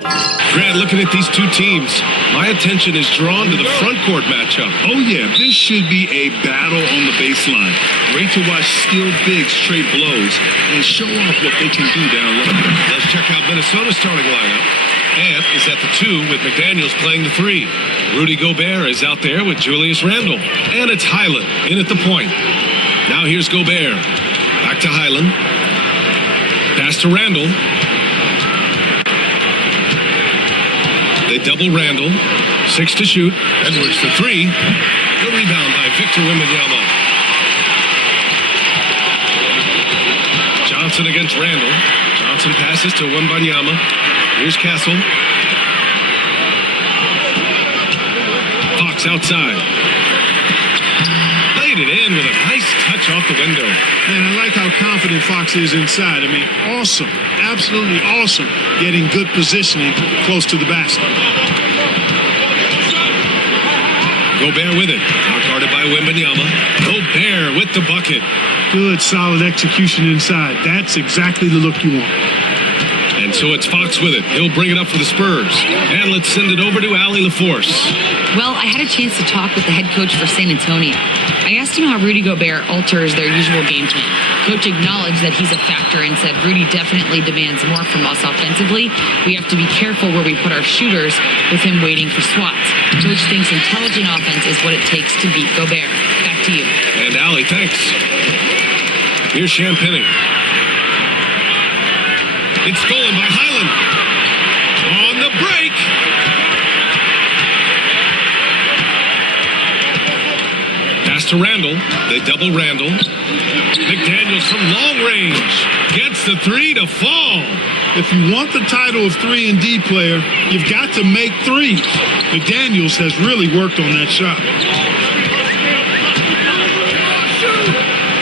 Grant, looking at these two teams, my attention is drawn to the front court matchup. Oh, yeah, this should be a battle on the baseline. Great to watch skilled bigs trade blows and show off what they can do down low. Let's check out Minnesota's starting lineup. Ant is at the 2 with McDaniels playing the 3. Rudy Gobert is out there with Julius Randle. And it's Highland in at the point. Now here's Gobert. Back to Highland. Pass to Randle. They double Randle. 6 to shoot. Edwards for 3. Good rebound by Victor Wembanyama. Johnson against Randle. Johnson passes to Wembanyama. Here's Castle. Fox outside. Laid it in with a nice touch off the window. Man, I like how confident Fox is inside. I mean, awesome. Absolutely awesome. Getting good positioning close to the basket. Gobert with it. Now guarded by Wembanyama. Gobert with the bucket. Good, solid execution inside. That's exactly the look you want. And so it's Fox with it. He'll bring it up for the Spurs. And let's send it over to Allie LaForce. Well, I had a chance to talk with the head coach for San Antonio. I asked him how Rudy Gobert alters their usual game plan. Coach acknowledged that he's a factor and said Rudy definitely demands more from us offensively. We have to be careful where we put our shooters with him waiting for swats. Coach thinks intelligent offense is what it takes to beat Gobert. Back to you. And Allie, thanks. Here's Champagny. It's stolen by Highland. On the break. Pass to Randle. They double Randle. McDaniels from long range. Gets the 3 to fall. If you want the title of 3-and-D player, you've got to make threes. McDaniels has really worked on that shot.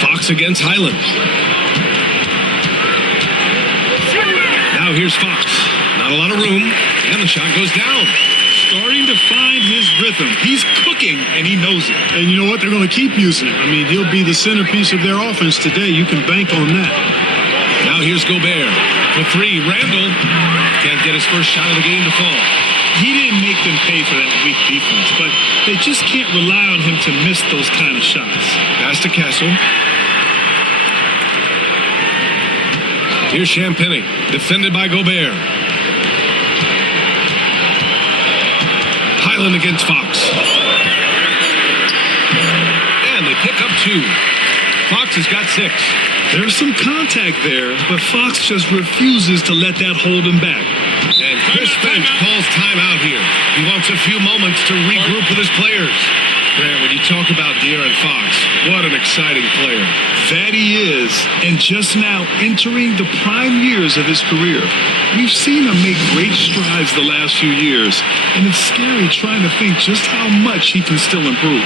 Fox against Highland. Now here's Fox. Not a lot of room. And the shot goes down. Starting to find his rhythm. He's cooking, and he knows it. And you know what? They're going to keep using him. I mean, he'll be the centerpiece of their offense today. You can bank on that. Now here's Gobert. For 3, Randle can't get his first shot of the game to fall. He didn't make them pay for that weak defense, but they just can't rely on him to miss those kind of shots. Pass to Castle. Here's Champagny, defended by Gobert. Highland against Fox. And they pick up 2. Fox has got 6. There's some contact there, but Fox just refuses to let that hold him back. And Chris Finch calls timeout here. He wants a few moments to regroup with his players. Grant, when you talk about De'Aaron Fox, what an exciting player. That he is, and just now entering the prime years of his career. We've seen him make great strides the last few years, and it's scary trying to think just how much he can still improve.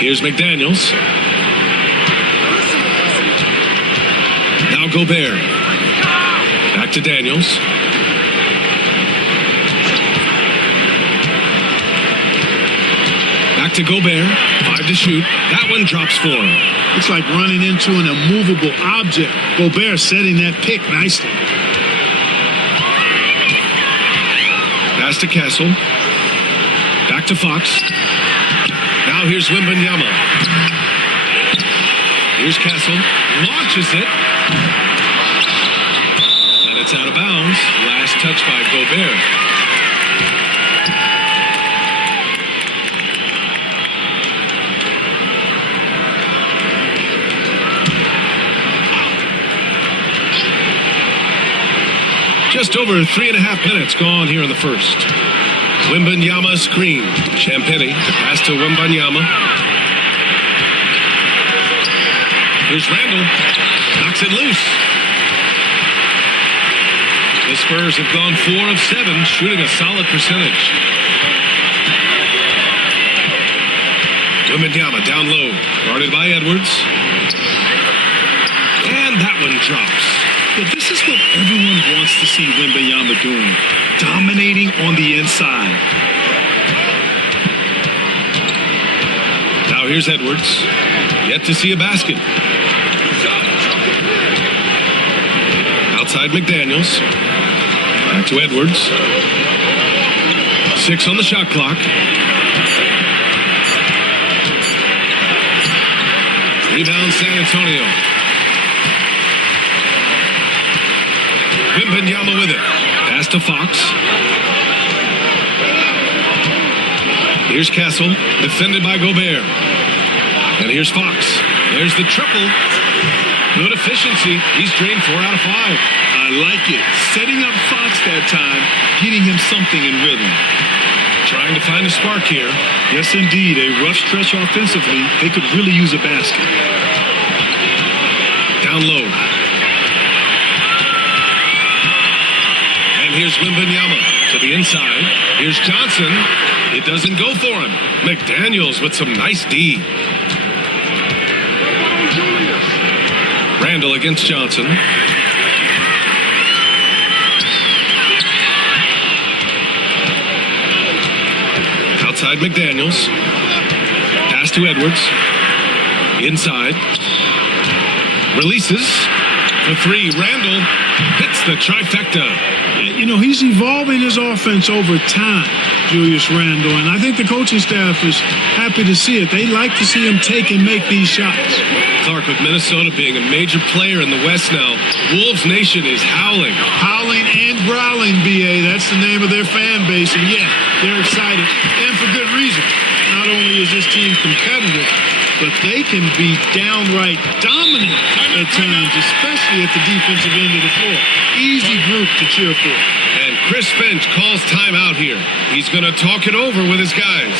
Here's McDaniels. Now Gobert. Back to Daniels. Back to Gobert. 5 to shoot. That one drops for him. It's like running into an immovable object. Gobert setting that pick nicely. Pass to Castle. Back to Fox. Now here's Wembanyama. Here's Castle. Launches it. And it's out of bounds. Last touch by Gobert. Just over 3.5 minutes gone here in the first. Wembanyama screen. Champagny. The pass to Wembanyama. Here's Randall. Knocks it loose. The Spurs have gone 4 of 7, shooting a solid percentage. Wembanyama down low. Guarded by Edwards. And that one drops. But this is what everyone wants to see Wembanyama doing. Dominating on the inside. Now here's Edwards. Yet to see a basket. Outside McDaniels. Back to Edwards. 6 on the shot clock. Rebound San Antonio. Wembanyama with it. Pass to Fox. Here's Castle. Defended by Gobert. And here's Fox. There's the triple. Good efficiency. He's drained 4 out of 5. I like it. Setting up Fox that time, getting him something in rhythm. Trying to find a spark here. Yes, indeed. A rough stretch offensively. They could really use a basket. Down low. And here's Wembanyama to the inside. Here's Johnson. It doesn't go for him. McDaniels with some nice D. Randall against Johnson. Outside McDaniels. Pass to Edwards. Inside. Releases. For 3. Randall hits the trifecta. You know, he's evolving his offense over time, Julius Randle, and I think the coaching staff is happy to see it. They like to see him take and make these shots. Clark, with Minnesota being a major player in the West now, Wolves Nation is howling. Howling and growling, B.A. That's the name of their fan base, and yeah, they're excited, and for good reason. Not only is this team competitive, but they can be downright dominant at times, especially at the defensive end of the floor. Easy group to cheer for. And Chris Finch calls timeout here. He's going to talk it over with his guys.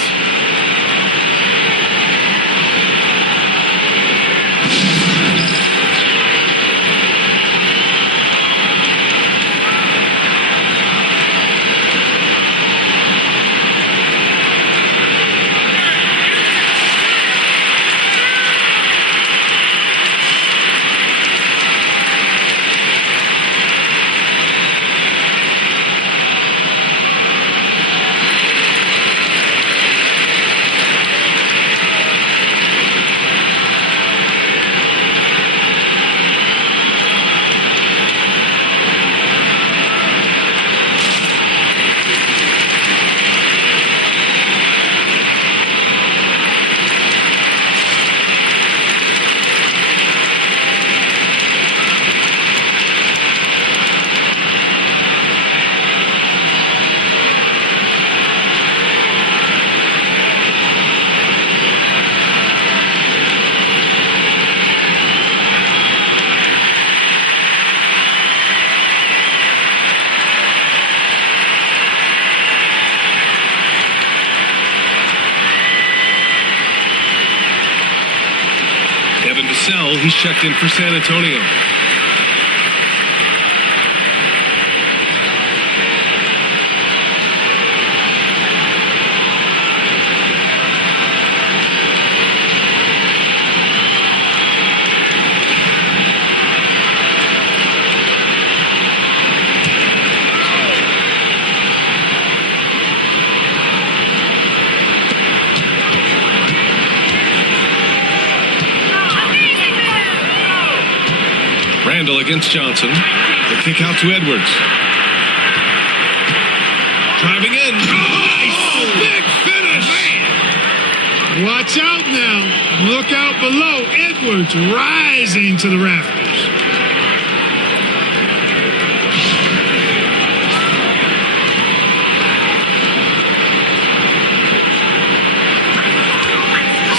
He's checked in for San Antonio. Randall against Johnson. The kick out to Edwards. Driving in. Oh, big finish. Watch out now. Look out below. Edwards rising to the rafters.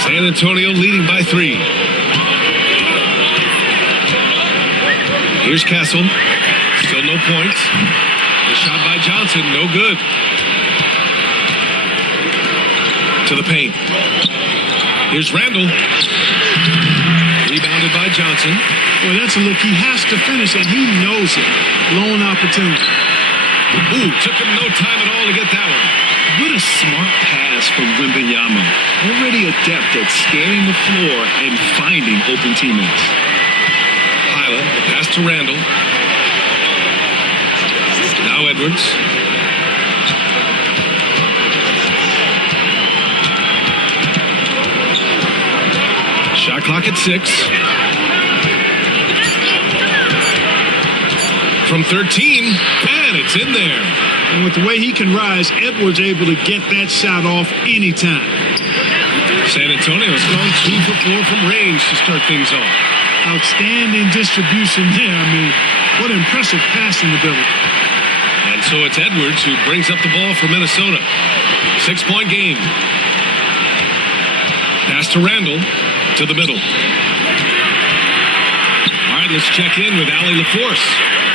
San Antonio leading by 3. Here's Castle. Still no points. The shot by Johnson, no good. To the paint. Here's Randall. Rebounded by Johnson. Well, that's a look he has to finish, and he knows it. Lone opportunity. Ooh, took him no time at all to get that one. What a smart pass from Wembanyama. Already adept at scanning the floor and finding open teammates. Highland, the pass to Randall. Now Edwards. Shot clock at 6. From 13, and it's in there. And with the way he can rise, Edwards able to get that shot off anytime. San Antonio's gone 2 for 4 from range to start things off. Outstanding distribution there. I mean, what impressive passing ability. And so it's Edwards who brings up the ball for Minnesota. 6-point game. Pass to Randall to the middle. All right, let's check in with Allie LaForce.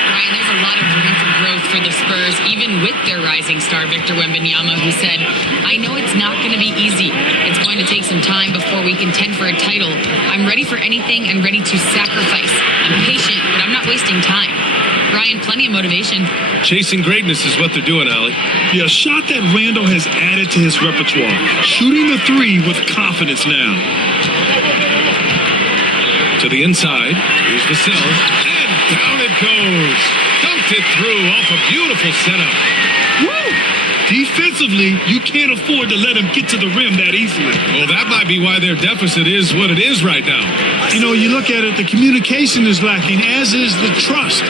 Ryan, there's a lot of room for growth for the Spurs, even with their rising star, Victor Wembanyama, who said, I know it's not going to be easy. It's going to take some time before we contend for a title. I'm ready for anything and ready to sacrifice. I'm patient, but I'm not wasting time. Ryan, plenty of motivation. Chasing greatness is what they're doing, Allie. Yeah, a shot that Randall has added to his repertoire. Shooting the 3 with confidence now. To the inside. Here's Vassell. And down it goes. Dunked it through off a beautiful setup. Woo! Defensively, you can't afford to let him get to the rim that easily. Well, that might be why their deficit is what it is right now. You know, you look at it, the communication is lacking, as is the trust.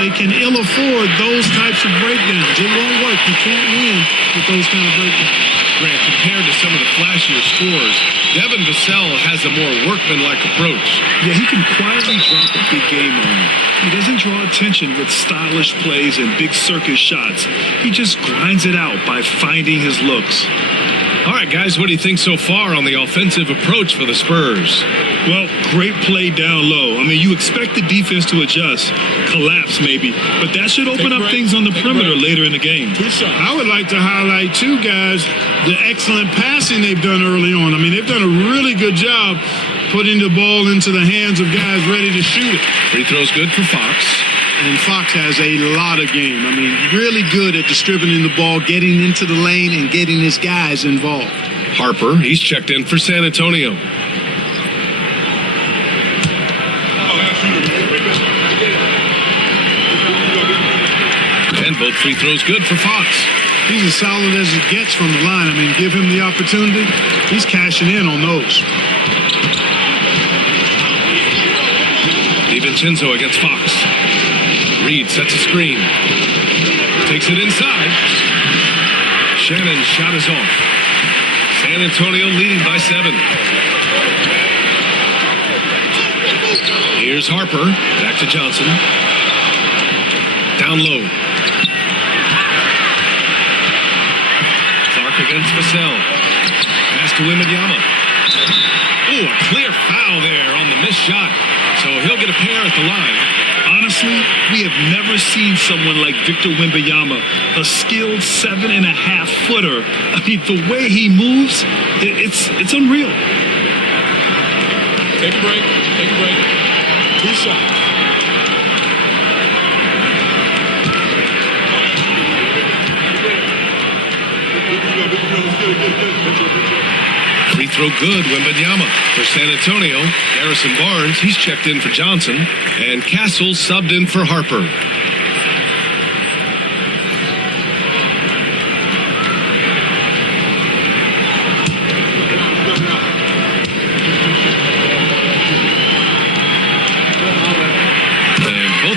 They can ill afford those types of breakdowns. It won't work. You can't win with those kind of breakdowns. Grant, compared to some of the flashier scores, Devin Vassell has a more workmanlike approach. Yeah, he can quietly drop a big game on you. He doesn't draw attention with stylish plays and big circus shots. He just grinds it out by finding his looks. All right, guys, what do you think so far on the offensive approach for the Spurs? Well, great play down low. I mean, you expect the defense to adjust, collapse maybe, but that should open up things on the perimeter later in the game. I would like to highlight, too, guys, the excellent passing they've done early on. I mean, they've done a really good job putting the ball into the hands of guys ready to shoot it. Free throw's good for Fox. And Fox has a lot of game. I mean, really good at distributing the ball, getting into the lane, and getting his guys involved. Harper, he's checked in for San Antonio. And both free throws good for Fox. He's as solid as it gets from the line. I mean, give him the opportunity. He's cashing in on those. DiVincenzo against Fox. Reed sets a screen. Takes it inside. Shannon's shot is off. San Antonio leading by 7. Here's Harper. Back to Johnson. Down low. Clark against Vassell. Pass to Wembanyama. Ooh, a clear foul there on the missed shot. So he'll get a pair at the line. Honestly, we have never seen someone like Victor Wembanyama, a skilled 7.5-footer. I mean, the way he moves, it's unreal. Take a break. Take a break. 2 shots. Free throw good, Wembanyama. For San Antonio, Harrison Barnes, he's checked in for Johnson. And Castle subbed in for Harper.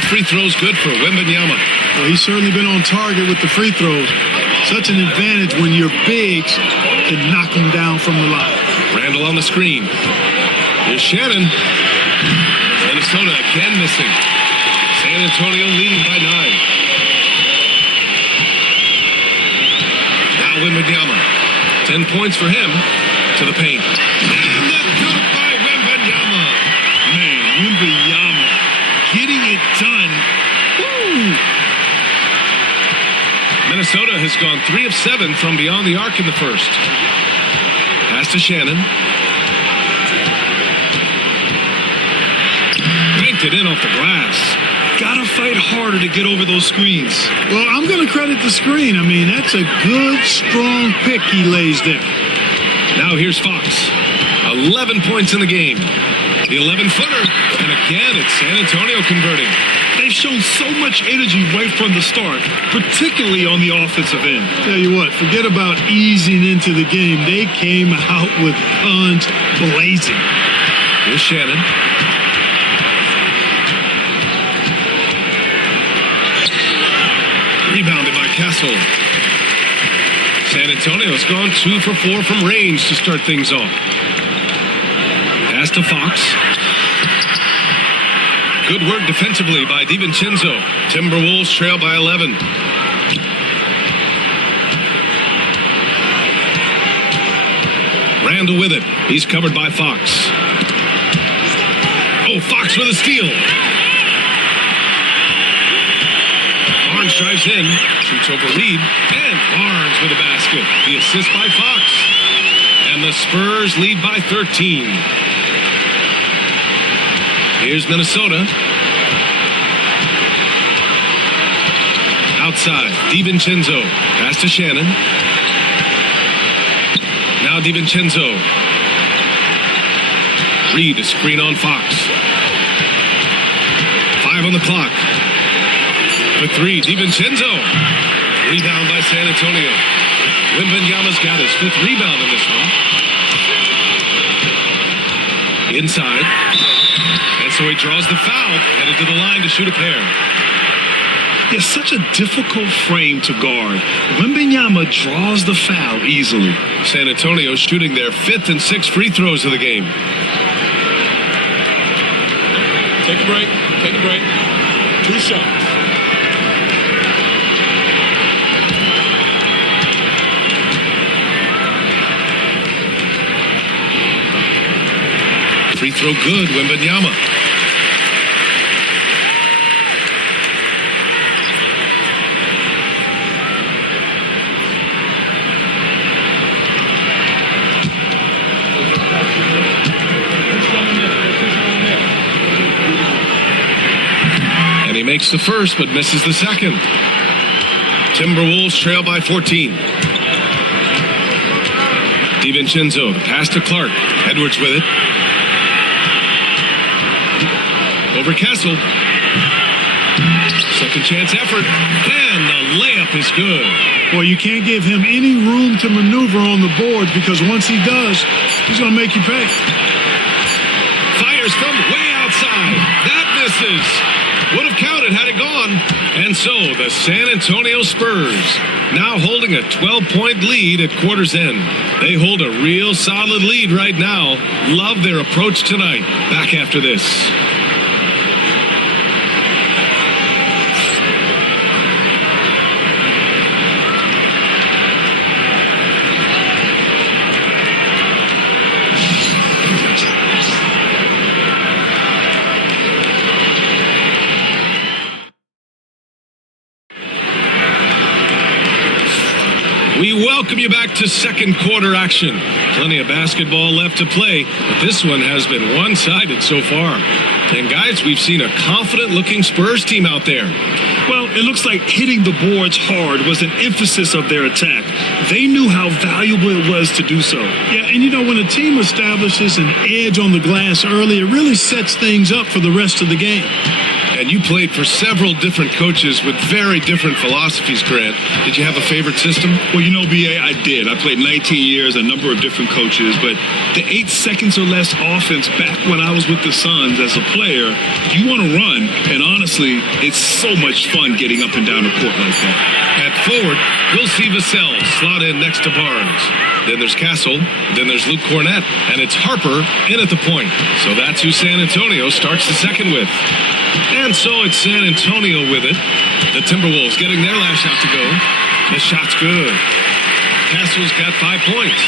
free throws good for Wembanyama. Well, he's certainly been on target with the free throws. Such an advantage when your bigs can knock them down from the line. Randall on the screen. Here's Shannon. Minnesota again missing. San Antonio leading by 9. Now Wembanyama. 10 points for him to the paint. And the dunk by Wembanyama. Man, Wembanyama getting it done. Woo! Minnesota has gone 3 of 7 from beyond the arc in the first. Pass to Shannon. Banked it in off the glass. Gotta fight harder to get over those screens. Well, I'm going to credit the screen. I mean, that's a good, strong pick he lays there. Now here's Fox. 11 points in the game. The 11-footer. And again, it's San Antonio converting. They've shown so much energy right from the start, particularly on the offensive end. Tell you what, forget about easing into the game. They came out with guns blazing. Here's Shannon. Rebounded by Castle. San Antonio's gone 2 for 4 from range to start things off. Pass to Fox. Good work defensively by DiVincenzo. Timberwolves trail by 11. Randall with it. He's covered by Fox. Oh, Fox with a steal. Barnes drives in, shoots over Reed, and Barnes with a basket. The assist by Fox. And the Spurs lead by 13. Here's Minnesota. Outside, DiVincenzo. Pass to Shannon. Now DiVincenzo. Reed, a screen on Fox. 5 on the clock. For 3, DiVincenzo. Rebound by San Antonio. Wembanyama's got his 5th rebound in this one. Inside. And so he draws the foul, headed to the line to shoot a pair. It's such a difficult frame to guard. Wembanyama draws the foul easily. San Antonio shooting their 5th and 6th free throws of the game. Take a break. Take a break. 2 shots. Free throw good, Wembanyama. And he makes the first, but misses the second. Timberwolves trail by 14. DiVincenzo, the pass to Clark. Edwards with it. Over Castle. Second chance effort. And the layup is good. Well, you can't give him any room to maneuver on the board because once he does, he's going to make you pay. Fires from way outside. That misses. Would have counted had it gone. And so the San Antonio Spurs now holding a 12-point lead at quarter's end. They hold a real solid lead right now. Love their approach tonight. Back after this. We welcome you back to second quarter action. Plenty of basketball left to play, but this one has been one-sided so far. And guys, we've seen a confident-looking Spurs team out there. Well, it looks like hitting the boards hard was an emphasis of their attack. They knew how valuable it was to do so. Yeah, and you know, when a team establishes an edge on the glass early, it really sets things up for the rest of the game. And you played for several different coaches with very different philosophies, Grant. Did you have a favorite system? Well, you know, B.A., I did. I played 19 years, a number of different coaches, but the 8 seconds or less offense back when I was with the Suns as a player, you want to run, and honestly, it's so much fun getting up and down the court like that. At forward, we'll see Vassell slot in next to Barnes. Then there's Castle, then there's Luke Cornett, and it's Harper in at the point. So that's who San Antonio starts the second with. And so it's San Antonio with it. The Timberwolves getting their last shot to go. The shot's good. Castle's got 5 points.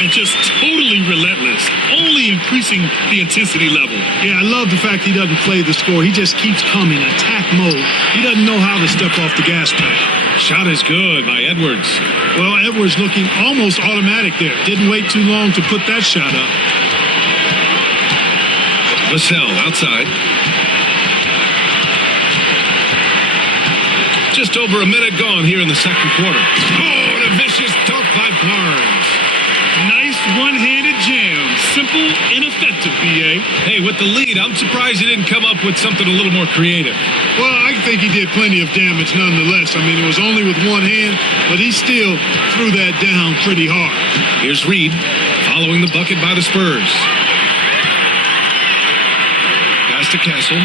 And just totally relentless, only increasing the intensity level. Yeah, I love the fact he doesn't play the score. He just keeps coming, attack mode. He doesn't know how to step off the gas pedal. Shot is good by Edwards. Well, Edwards looking almost automatic there. Didn't wait too long to put that shot up. Vassell outside. Just over a minute gone here in the second quarter. Oh, and a vicious dunk by Barnes. Nice one-handed jam. Simple and effective, B.A. Hey, with the lead, I'm surprised he didn't come up with something a little more creative. Well, I think he did plenty of damage nonetheless. I mean, it was only with one hand, but he still threw that down pretty hard. Here's Reed following the bucket by the Spurs. Pass to Castle.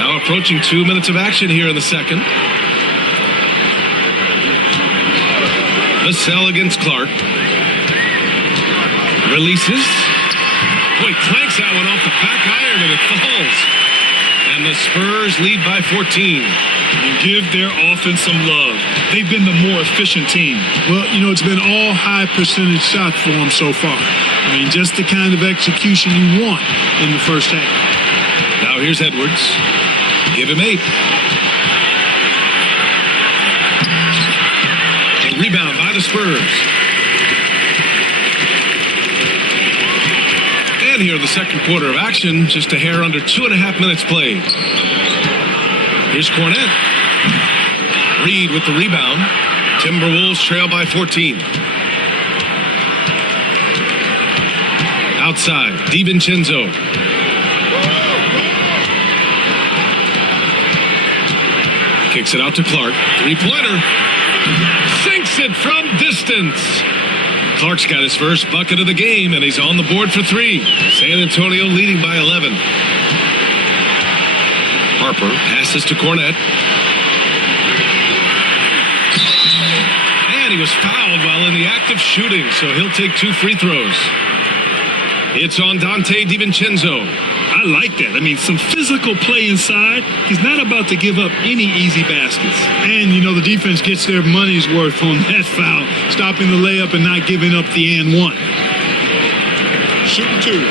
Now approaching 2 minutes of action here in the second. Vassell against Clark. Releases. Boy, clanks that one off the back iron and it falls. And the Spurs lead by 14. And give their offense some love. They've been the more efficient team. Well, you know, it's been all high percentage shots for him so far. I mean, just the kind of execution you want in the first half. Now here's Edwards. Give him 8. A rebound by the Spurs. And here in the second quarter of action, just a hair under 2.5 minutes played. Here's Cornett. Reed with the rebound. Timberwolves trail by 14. Outside, DiVincenzo. Kicks it out to Clark. 3-pointer. Sinks it from distance. Clark's got his first bucket of the game, and he's on the board for 3. San Antonio leading by 11. Harper passes to Cornett. And he was fouled while in the act of shooting, so he'll take 2 free throws. It's on Dante DiVincenzo. I like that. I mean, some physical play inside. He's not about to give up any easy baskets. And, you know, the defense gets their money's worth on that foul, stopping the layup and not giving up the and one. Shooting 2.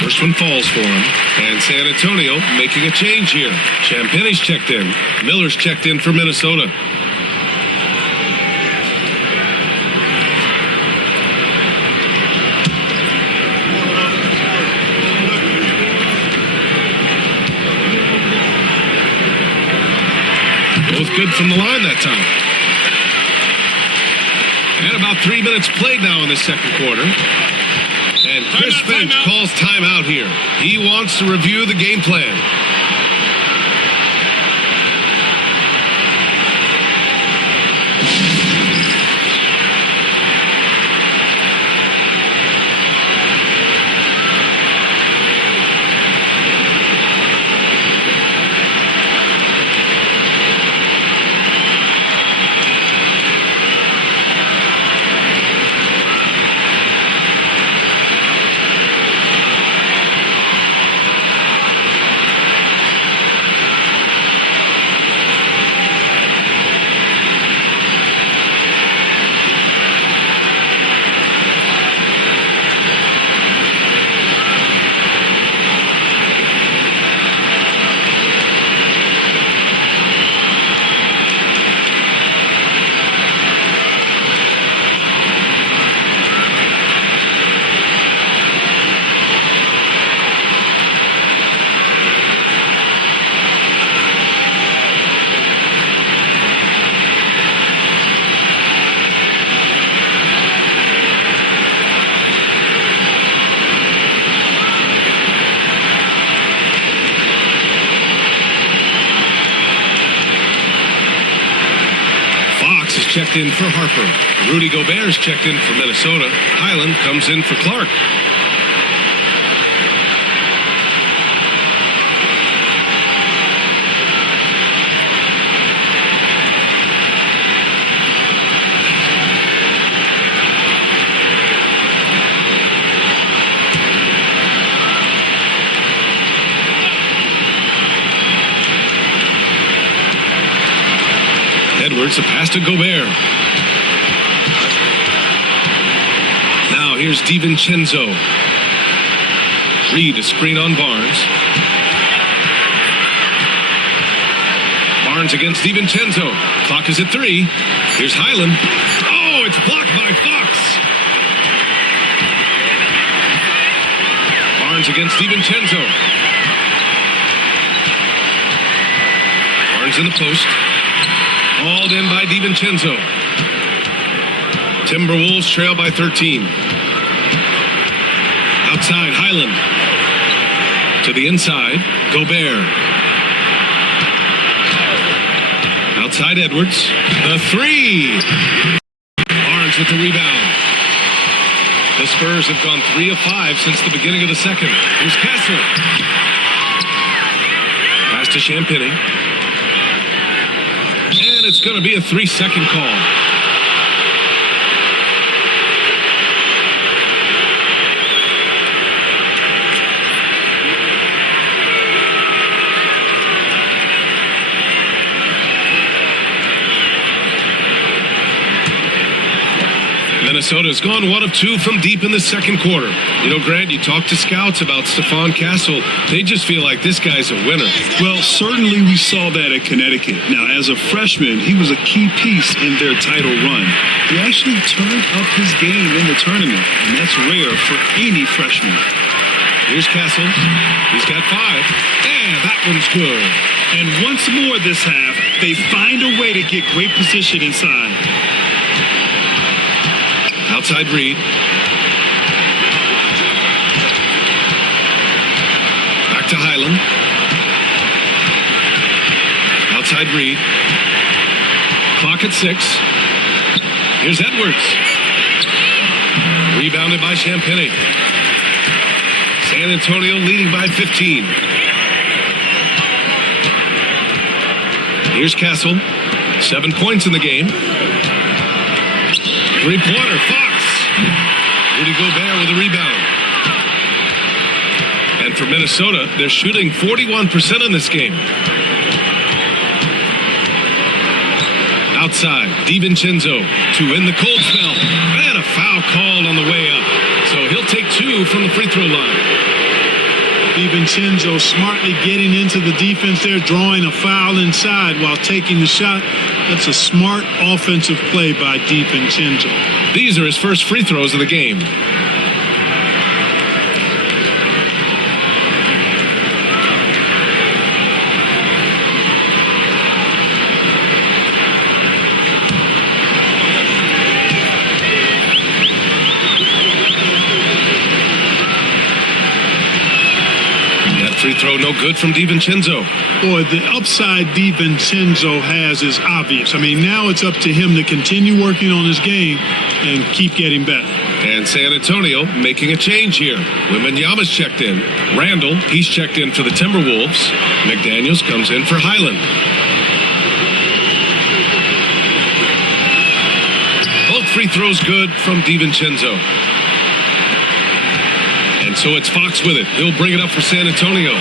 First one falls for him. And San Antonio making a change here. Champagne's checked in. Miller's checked in for Minnesota. Both good from the line that time. And about 3 minutes played now in the second quarter. And Chris Finch calls timeout here. He wants to review the game plan. checked in for Harper. Rudy Gobert's checked in for Minnesota. Highland comes in for Clark. Edwards, a pass to Gobert. Now here's DiVincenzo. Reed, a screen on Barnes. Barnes against DiVincenzo. Clock is at 3. Here's Highland. Oh, it's blocked by Fox. Barnes against DiVincenzo. Barnes in the post. Hauled in by DiVincenzo. Timberwolves trail by 13. Outside, Highland. To the inside, Gobert. Outside, Edwards. The 3. Barnes with the rebound. The Spurs have gone 3 of 5 since the beginning of the second. Here's Castle. Pass to Champagny. And it's going to be a 3-second call. Minnesota's gone 1 of 2 from deep in the second quarter. You know, Grant, you talk to scouts about Stephon Castle. They just feel like this guy's a winner. Well, certainly we saw that at Connecticut. Now, as a freshman, he was a key piece in their title run. He actually turned up his game in the tournament, and that's rare for any freshman. Here's Castle. He's got 5. And that one's good. And once more this half, they find a way to get great position inside. Outside Reed. Back to Highland. Outside Reed. Clock at 6. Here's Edwards. Rebounded by Champagny. San Antonio leading by 15. Here's Castle. 7 points in the game. 3-pointer, Fox. Rudy Gobert with a rebound. And for Minnesota, they're shooting 41% in this game. Outside, DiVincenzo to end the cold spell. And a foul called on the way up. So he'll take 2 from the free throw line. DiVincenzo smartly getting into the defense there, drawing a foul inside while taking the shot. That's a smart offensive play by DiVincenzo. These are his first free throws of the game. Free throw no good from DiVincenzo. Boy, the upside DiVincenzo has is obvious. I mean, now it's up to him to continue working on his game and keep getting better. And San Antonio making a change here. Wembanyama's checked in. Randall, he's checked in for the Timberwolves. McDaniels comes in for Highland. Both free throws good from DiVincenzo. And so it's Fox with it. He'll bring it up for San Antonio.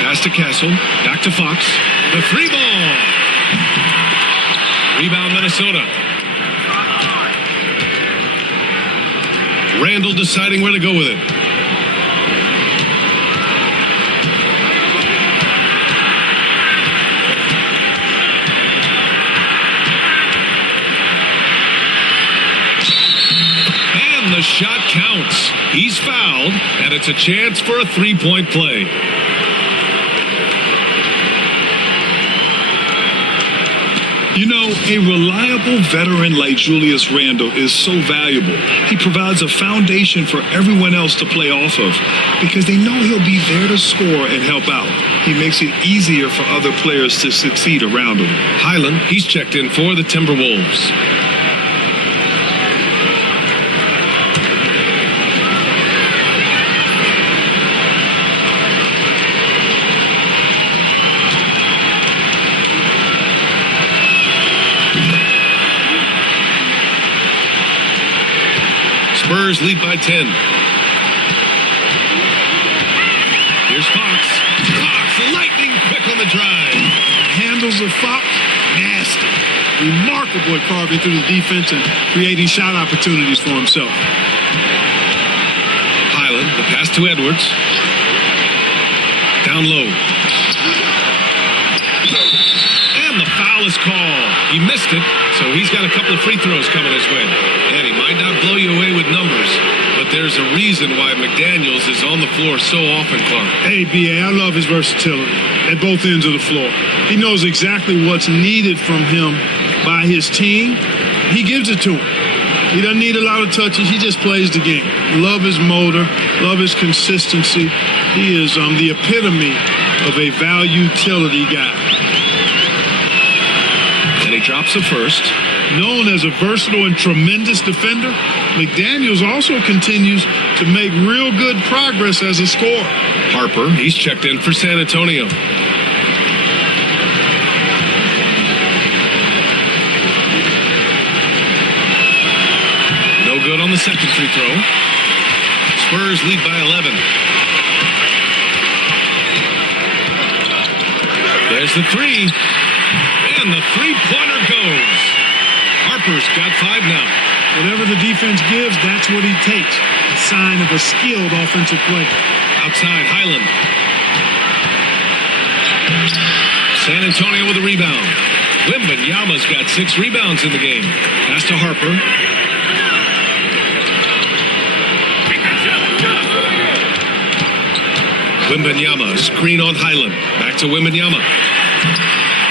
Pass to Castle. Back to Fox. The 3 ball. Rebound Minnesota. Randall deciding where to go with it. The shot counts. He's fouled, and it's a chance for a 3-point play. You know, a reliable veteran like Julius Randle is so valuable. He provides a foundation for everyone else to play off of because they know he'll be there to score and help out. He makes it easier for other players to succeed around him. Highland, he's checked in for the Timberwolves. Spurs lead by 10. Here's Fox. Fox, lightning quick on the drive. Handles of Fox, nasty. Remarkable at carving through the defense and creating shot opportunities for himself. Highland, the pass to Edwards. Down low. And the foul is called. He missed it, so he's got a couple of free throws coming his way. And he might not blow you away with numbers, but there's a reason why McDaniels is on the floor so often, Clark. Hey, B.A., I love his versatility at both ends of the floor. He knows exactly what's needed from him by his team. He gives it to him. He doesn't need a lot of touches. He just plays the game. Love his motor. Love his consistency. He is the epitome of a value-utility guy. And he drops the first. Known as a versatile and tremendous defender, McDaniels also continues to make real good progress as a scorer. Harper, he's checked in for San Antonio. No good on the second free throw. Spurs lead by 11. There's the three. And the three-pointer goes. Harper's got 5 now. Whatever the defense gives, that's what he takes. A sign of a skilled offensive player. Outside, Highland. San Antonio with a rebound. Wembanyama's got 6 rebounds in the game. Pass to Harper. Wembanyama, screen on Highland. Back to Wembanyama.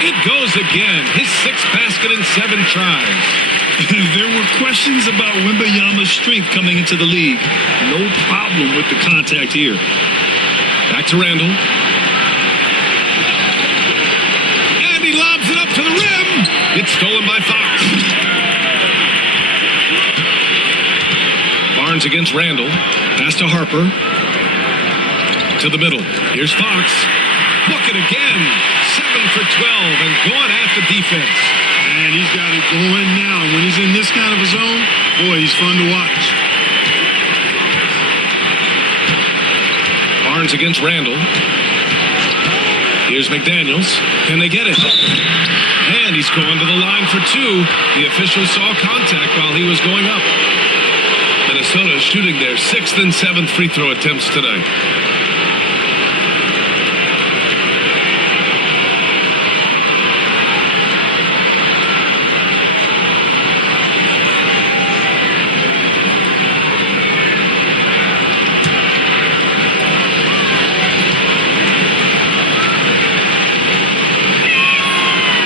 It goes again. His 6th basket in 7 tries. There were questions about Wembanyama's strength coming into the league. No problem with the contact here. Back to Randle. And he lobs it up to the rim. It's stolen by Fox. Barnes against Randle. Pass to Harper. To the middle. Here's Fox. Bucket again. 7 for 12 and going at the defense. And he's got it going now. When he's in this kind of a zone, boy, he's fun to watch. Barnes against Randle. Here's McDaniels. Can they get it? And he's going to the line for 2. The official saw contact while he was going up. Minnesota shooting their 6th and 7th free throw attempts tonight.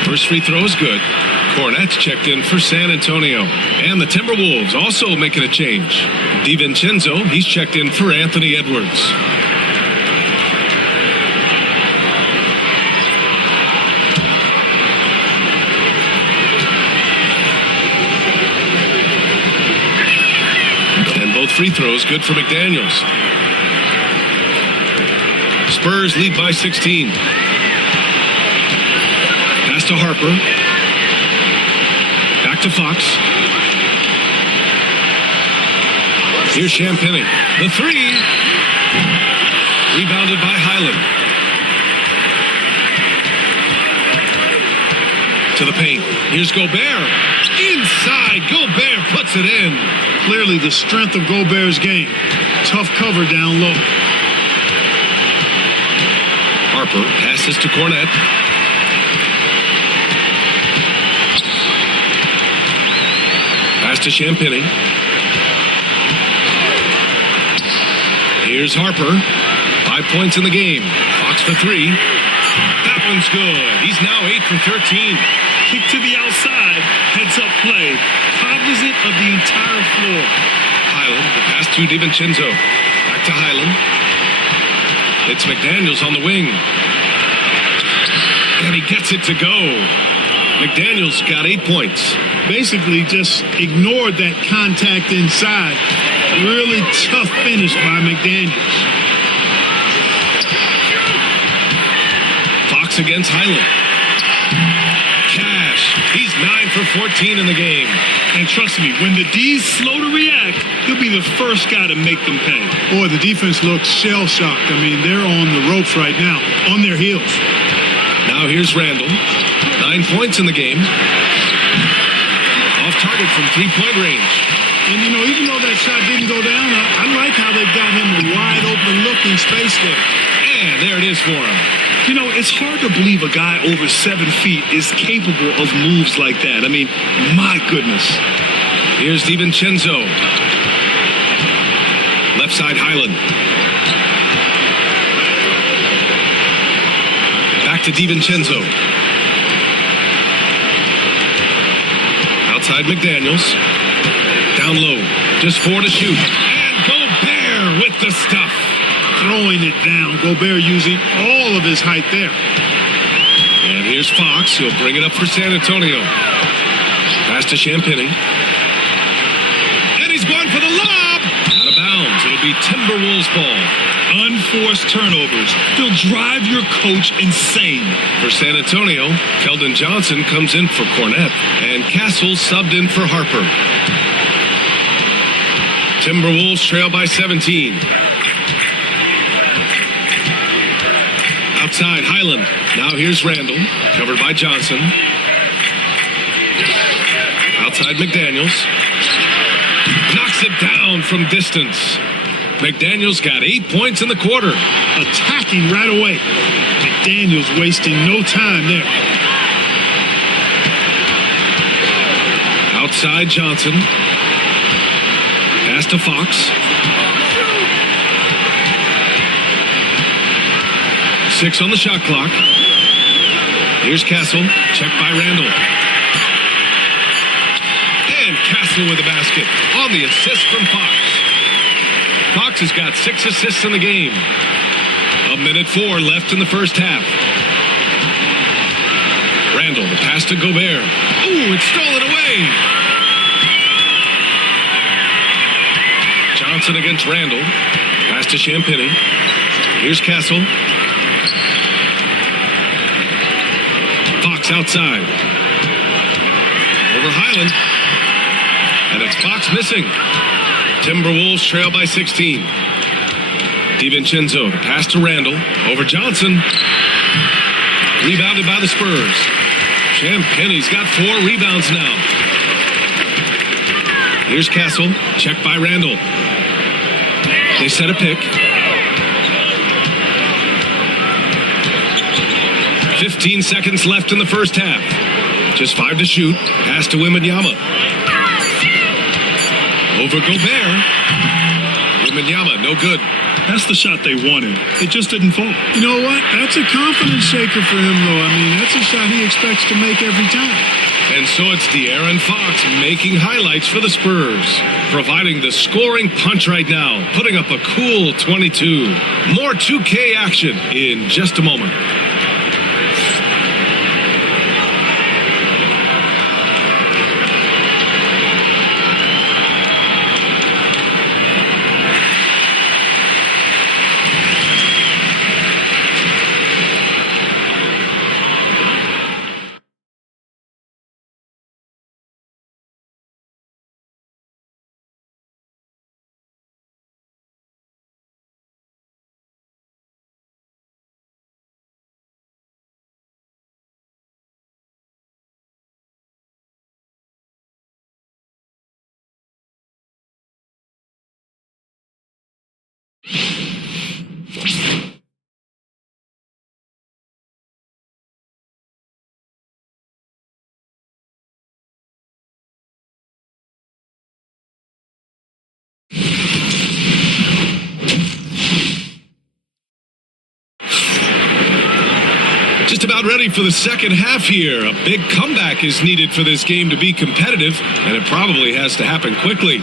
First free throw is good. Cornett's checked in for San Antonio. And the Timberwolves also making a change. DiVincenzo, he's checked in for Anthony Edwards. And both free throws good for McDaniels. Spurs lead by 16. To Harper. Back to Fox. Here's Champagny. The 3. Rebounded by Highland. To the paint. Here's Gobert. Inside. Gobert puts it in. Clearly the strength of Gobert's game. Tough cover down low. Harper passes to Cornette. Pass to Champagny. Here's Harper. 5 points in the game. Fox for 3. That one's good. He's now 8 for 13. Kick to the outside, heads-up play, cognizant of the entire floor. Highland, the pass to DiVincenzo. Back to Highland. It's McDaniels on the wing. And he gets it to go. McDaniels got 8 points. Basically just ignored that contact inside. Really tough finish by McDaniels. Fox against Highland. Cash. He's 9 for 14 in the game. And trust me, when the D's slow to react, he'll be the first guy to make them pay. Boy, the defense looks shell-shocked. I mean, they're on the ropes right now, on their heels. Now here's Randall. 9 points in the game. Off target from three-point range. And, you know, even though that shot didn't go down, I like how they've got him a wide-open look in space there. And there it is for him. You know, it's hard to believe a guy over 7 feet is capable of moves like that. I mean, my goodness. Here's DiVincenzo. Left side Highland. Back to DiVincenzo. Outside McDaniels. Down low. Just 4 to shoot. And Gobert with the stuff. Throwing it down. Gobert using all of his height there. And here's Fox. He'll bring it up for San Antonio. Pass to Champagny. And he's going for the lob. Out of bounds. It'll be Timberwolves ball. Unforced turnovers. They'll drive your coach insane. For San Antonio, Keldon Johnson comes in for Cornette. And Castle subbed in for Harper. Timberwolves trail by 17. Outside, Highland. Now here's Randall. Covered by Johnson. Outside, McDaniels. Knocks it down from distance. McDaniels got 8 points in the quarter. Attacking right away. McDaniels wasting no time there. Outside, Johnson. Pass to Fox. 6 on the shot clock. Here's Castle. Checked by Randall. And Castle with the basket on the assist from Fox. Fox has got 6 assists in the game. 1:04 left in the first half. Randall, the pass to Gobert. Ooh, it's stolen away. Johnson against Randall. Pass to Champagny. Here's Castle. Fox outside. Over Highland. And it's Fox missing. Timberwolves trail by 16. DiVincenzo, the pass to Randall. Over Johnson. Rebounded by the Spurs. Champagny's got 4 rebounds now. Here's Castle. Checked by Randall. They set a pick. 15 seconds left in the first half. Just 5 to shoot. Pass to Wembanyama. Over Gobert. Wembanyama, no good. That's the shot they wanted. It just didn't fall. You know what? That's a confidence shaker for him, though. I mean, that's a shot he expects to make every time. And so it's De'Aaron Fox making highlights for the Spurs, providing the scoring punch right now, putting up a cool 22. More 2K action in just a moment. just about ready for the second half here. A big comeback is needed for this game to be competitive, and it probably has to happen quickly.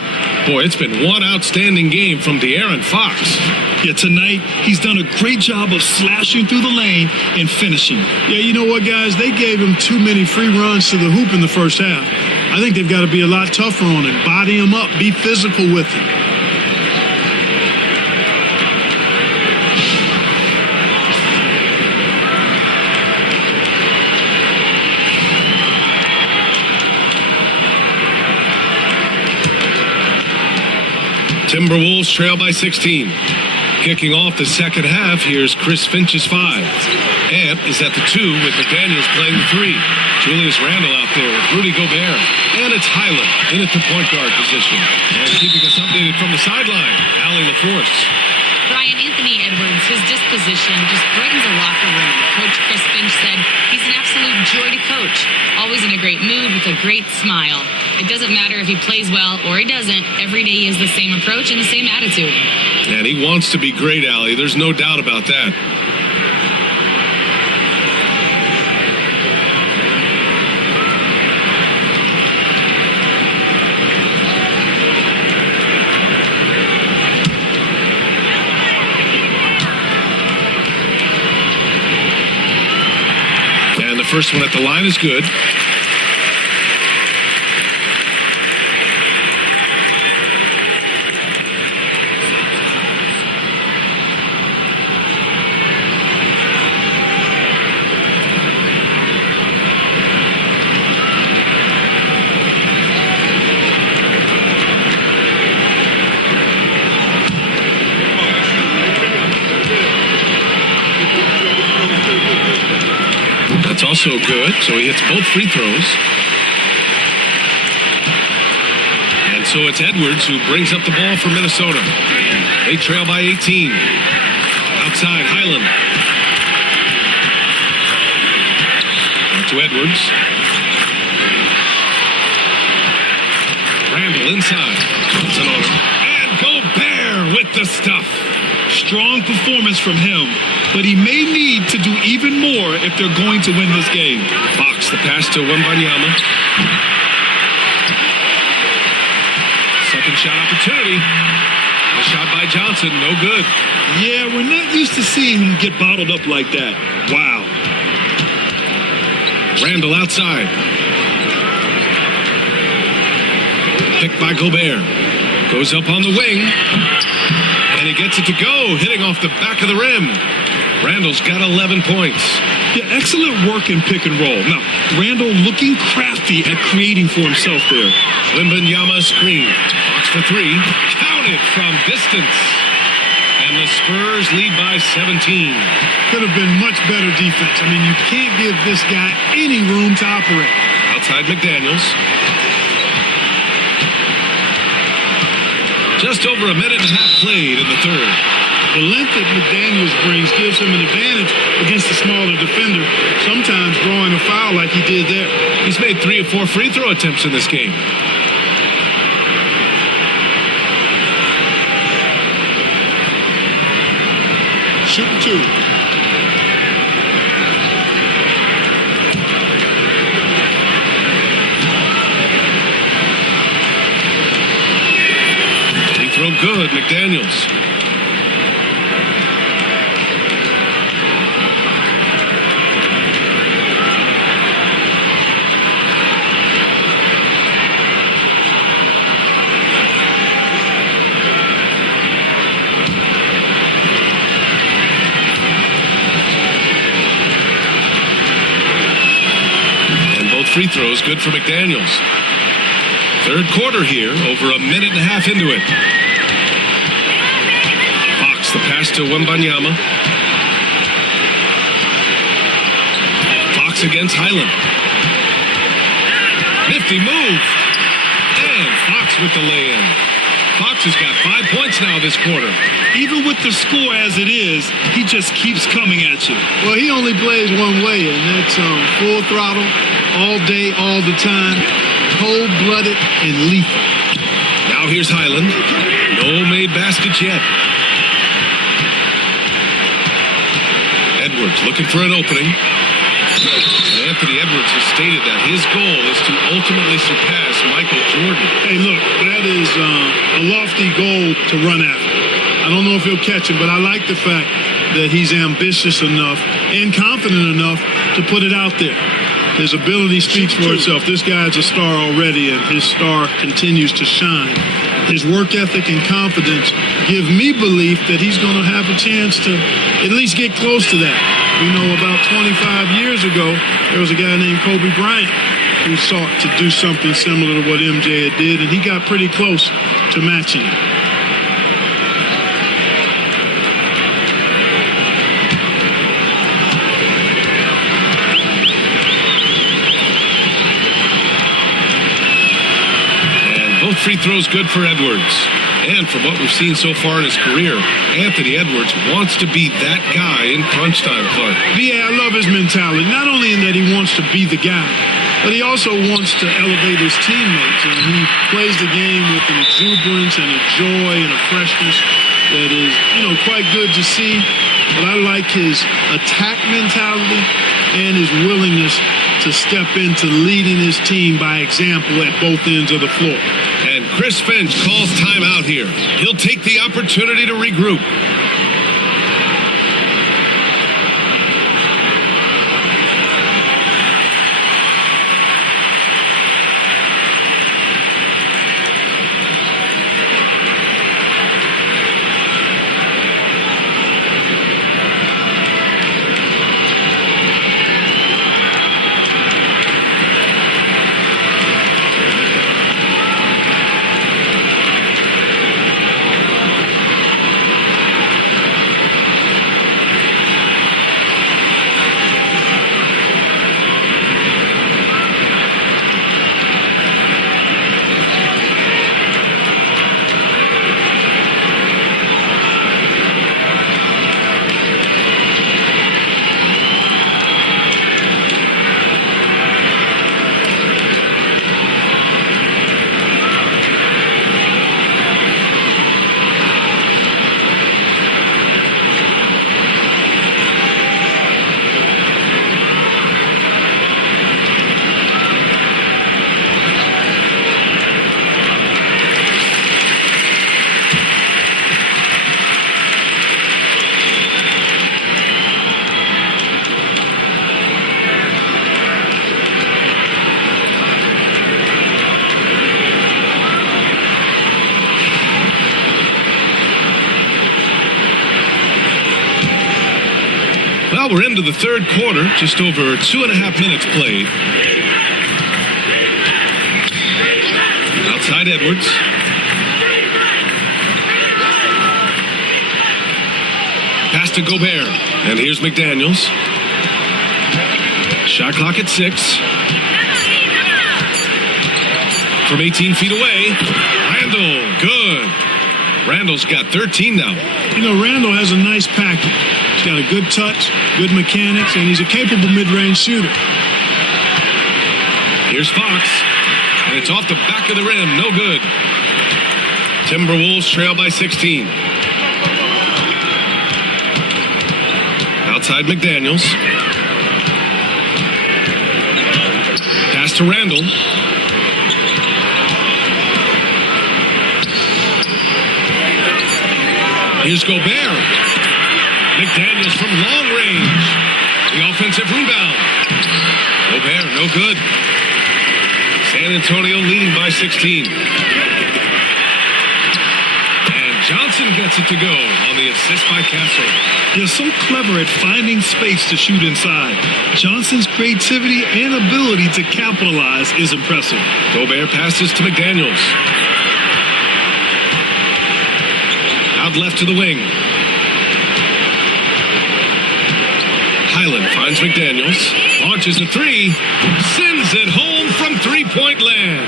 Boy, it's been one outstanding game from De'Aaron Fox. Yeah, tonight, he's done a great job of slashing through the lane and finishing. Yeah, you know what, guys? They gave him too many free runs to the hoop in the first half. I think they've got to be a lot tougher on him, body him up, be physical with him. Timberwolves trail by 16. Kicking off the second half, here's Chris Finch's 5. Ant is at the 2 with McDaniels playing the 3. Julius Randle out there with Rudy Gobert. And it's Highland in at the point guard position. And keeping us updated from the sideline, Allie LaForce. Brian, Anthony Edwards, his disposition just brightens a locker room. Coach Chris Finch said he's an absolute joy to coach. Always in a great mood with a great smile. It doesn't matter if he plays well or he doesn't. Every day he has the same approach and the same attitude. And he wants to be great, Allie. There's no doubt about that. And the first one at the line is good. That's also good, so he hits both free throws. And so it's Edwards who brings up the ball for Minnesota. They trail by 18. Outside, Highland. Back to Edwards. Randle inside. Johnson on him. And Gobert with the stuff. Strong performance from him, but he may need to do even more if they're going to win this game. Fox, the pass to Wembanyama. Second shot opportunity. A shot by Johnson, no good. Yeah, we're not used to seeing him get bottled up like that. Wow. Randle outside. Picked by Gobert. Goes up on the wing. And he gets it to go, hitting off the back of the rim. Randle's got 11 points. Yeah, excellent work in pick and roll. Now, Randle looking crafty at creating for himself there. Wembanyama screen. Fox for 3. Counted from distance. And the Spurs lead by 17. Could have been much better defense. I mean, you can't give this guy any room to operate. Outside McDaniels. Just over a minute and a half played in the third. The length that McDaniels brings gives him an advantage against the smaller defender, sometimes drawing a foul like he did there. He's made 3 or 4 free throw attempts in this game. Shooting 2. Throw good, McDaniels. And both free throws good for McDaniels. Third quarter here, over a minute and a half into it. The pass to Wembanyama. Fox against Highland. Nifty move. And Fox with the lay-in. Fox has got 5 points now this quarter. Even with the score as it is, he just keeps coming at you. Well, he only plays one way, and that's full throttle, all day, all the time, cold-blooded and lethal. Now here's Highland. No made baskets yet. Edwards looking for an opening. Anthony Edwards has stated that his goal is to ultimately surpass Michael Jordan. Hey, look, that is a lofty goal to run after. I don't know if he'll catch it, but I like the fact that he's ambitious enough and confident enough to put it out there. His ability speaks for itself. This guy's a star already, and his star continues to shine. His work ethic and confidence give me belief that he's going to have a chance to at least get close to that. We know about 25 years ago, there was a guy named Kobe Bryant who sought to do something similar to what MJ did, and he got pretty close to matching it. Both free throws good for Edwards. And from what we've seen so far in his career, Anthony Edwards wants to be that guy in crunch time, Clark. Yeah, I love his mentality. Not only in that he wants to be the guy, but he also wants to elevate his teammates. And he plays the game with an exuberance and a joy and a freshness that is, quite good to see. But I like his attack mentality and his willingness to step into leading his team by example at both ends of the floor. And Chris Finch calls timeout here. He'll take the opportunity to regroup. Well, we're into the third quarter, just over 2.5 minutes played. Outside Edwards. Pass to Gobert. And here's McDaniels. Shot clock at 6. From 18 feet away. Randall, good. Randall's got 13 now. Randall has a nice package. He's got a good touch, good mechanics, and he's a capable mid-range shooter. Here's Fox, and it's off the back of the rim. No good. Timberwolves trail by 16. Outside McDaniels. Pass to Randall. Here's Gobert. McDaniels from long range. The offensive rebound. Gobert, no good. San Antonio leading by 16. And Johnson gets it to go on the assist by Castle. They're so clever at finding space to shoot inside. Johnson's creativity and ability to capitalize is impressive. Gobert passes to McDaniels. Out left to the wing. Highland finds McDaniels. Launches a three. Sends it home from three-point land.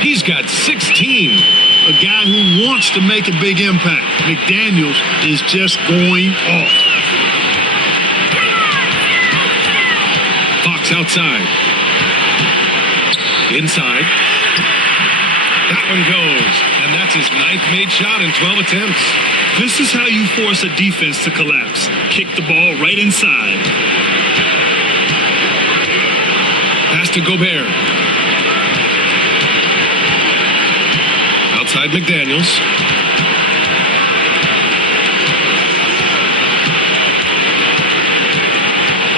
He's got 16. A guy who wants to make a big impact. McDaniels is just going off. Fox outside. Inside. That one goes. And that's his 9th made shot in 12 attempts. This is how you force a defense to collapse. Kick the ball right inside. Pass to Gobert. Outside McDaniels.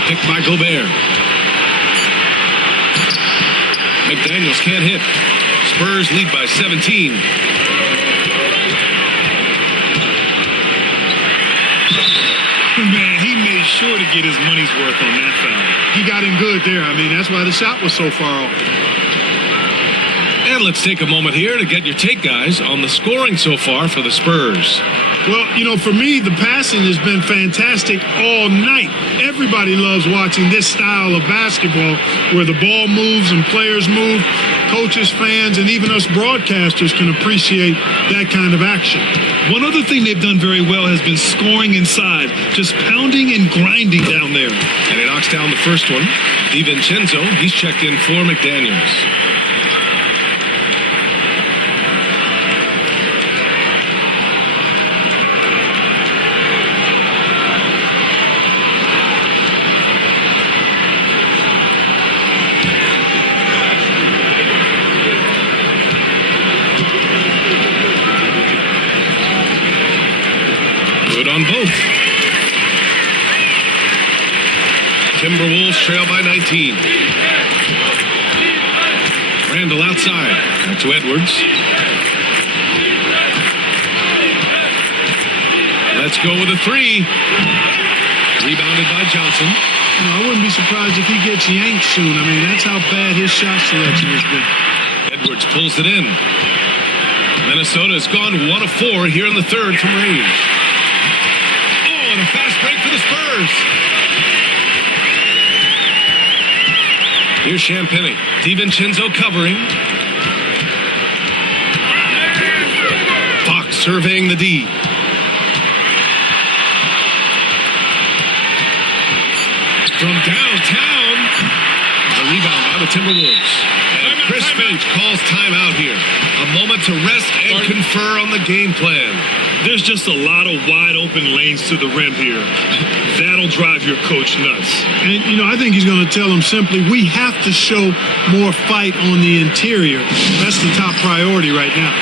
Picked by Gobert. McDaniels can't hit. Spurs lead by 17. Man, he made sure to get his money's worth on that foul. He got him good there. I mean, that's why the shot was so far off. And let's take a moment here to get your take, guys, on the scoring so far for the Spurs. Well, you know, for me, the passing has been fantastic all night. Everybody loves watching this style of basketball where the ball moves and players move. Coaches, fans, and even us broadcasters can appreciate that kind of action. One other thing they've done very well has been scoring inside, just pounding and grinding down there. And he knocks down the first one. DiVincenzo, he's checked in for McDaniels. On both. Timberwolves trail by 19. Randall outside. Back to Edwards. Let's go with a three. Rebounded by Johnson. You know, I wouldn't be surprised if he gets yanked soon. I mean, that's how bad his shot selection has been. Edwards pulls it in. Minnesota has gone 1 of 4 here in the third from range. And a fast break for the Spurs. Here's Champagny. DiVincenzo covering. Fox surveying the D. From downtown. The rebound by the Timberwolves. And Chris Finch calls timeout here. A moment to rest and confer on the game plan. There's just a lot of wide open lanes to the rim here. That'll drive your coach nuts. And, you know, I think he's going to tell them simply, we have to show more fight on the interior. That's the top priority right now.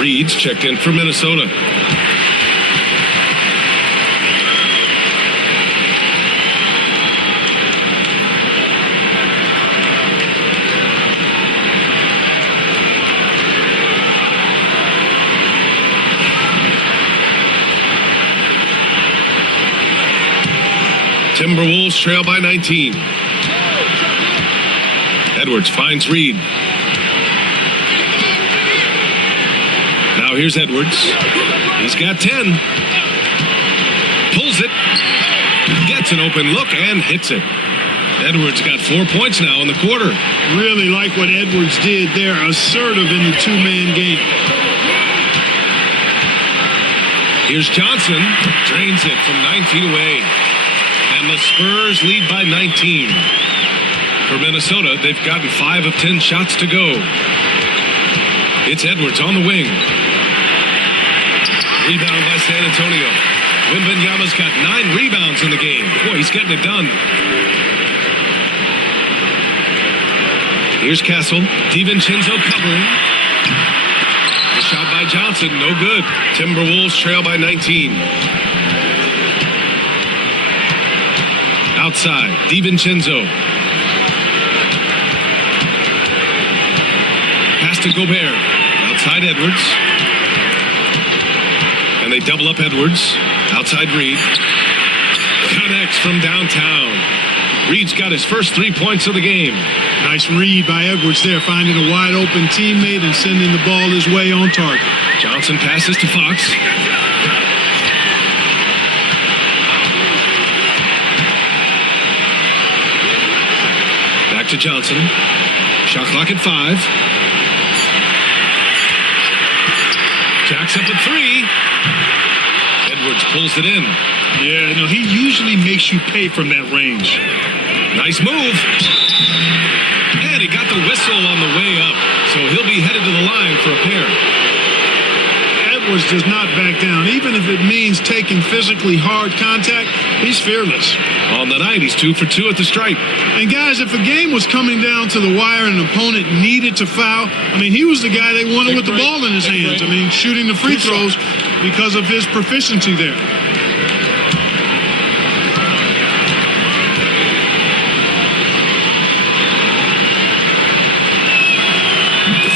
Reed's checked in for Minnesota. Timberwolves trail by 19. Edwards finds Reed. Now here's Edwards. He's got 10. Pulls it. Gets an open look and hits it. Edwards got 4 points now in the quarter. Really like what Edwards did there. Assertive in the two-man game. Here's Johnson. Drains it from 9 feet away. And the Spurs lead by 19. For Minnesota, they've gotten 5 of 10 shots to go. It's Edwards on the wing. Rebound by San Antonio. Wembanyama's got 9 rebounds in the game. Boy, he's getting it done. Here's Castle. DiVincenzo covering. The shot by Johnson, no good. Timberwolves trail by 19. Outside, DiVincenzo. Pass to Gobert. Outside Edwards. And they double up Edwards. Outside Reed. Connects from downtown. Reed's got his first 3 points of the game. Nice read by Edwards there, finding a wide open teammate and sending the ball his way on target. Johnson passes to Fox. Back to Johnson. Shot clock at 5. Jacks up at 3. Edwards pulls it in. Yeah, no, he usually makes you pay from that range. Nice move. And he got the whistle on the way up, so he'll be headed to the line for a pair. Edwards does not back down. Even if it means taking physically hard contact, he's fearless. On the night, he's 2 for 2 at the stripe. And guys, if a game was coming down to the wire and an opponent needed to foul, I mean, he was the guy they wanted with the ball in his hands. I mean, shooting the free throws because of his proficiency there.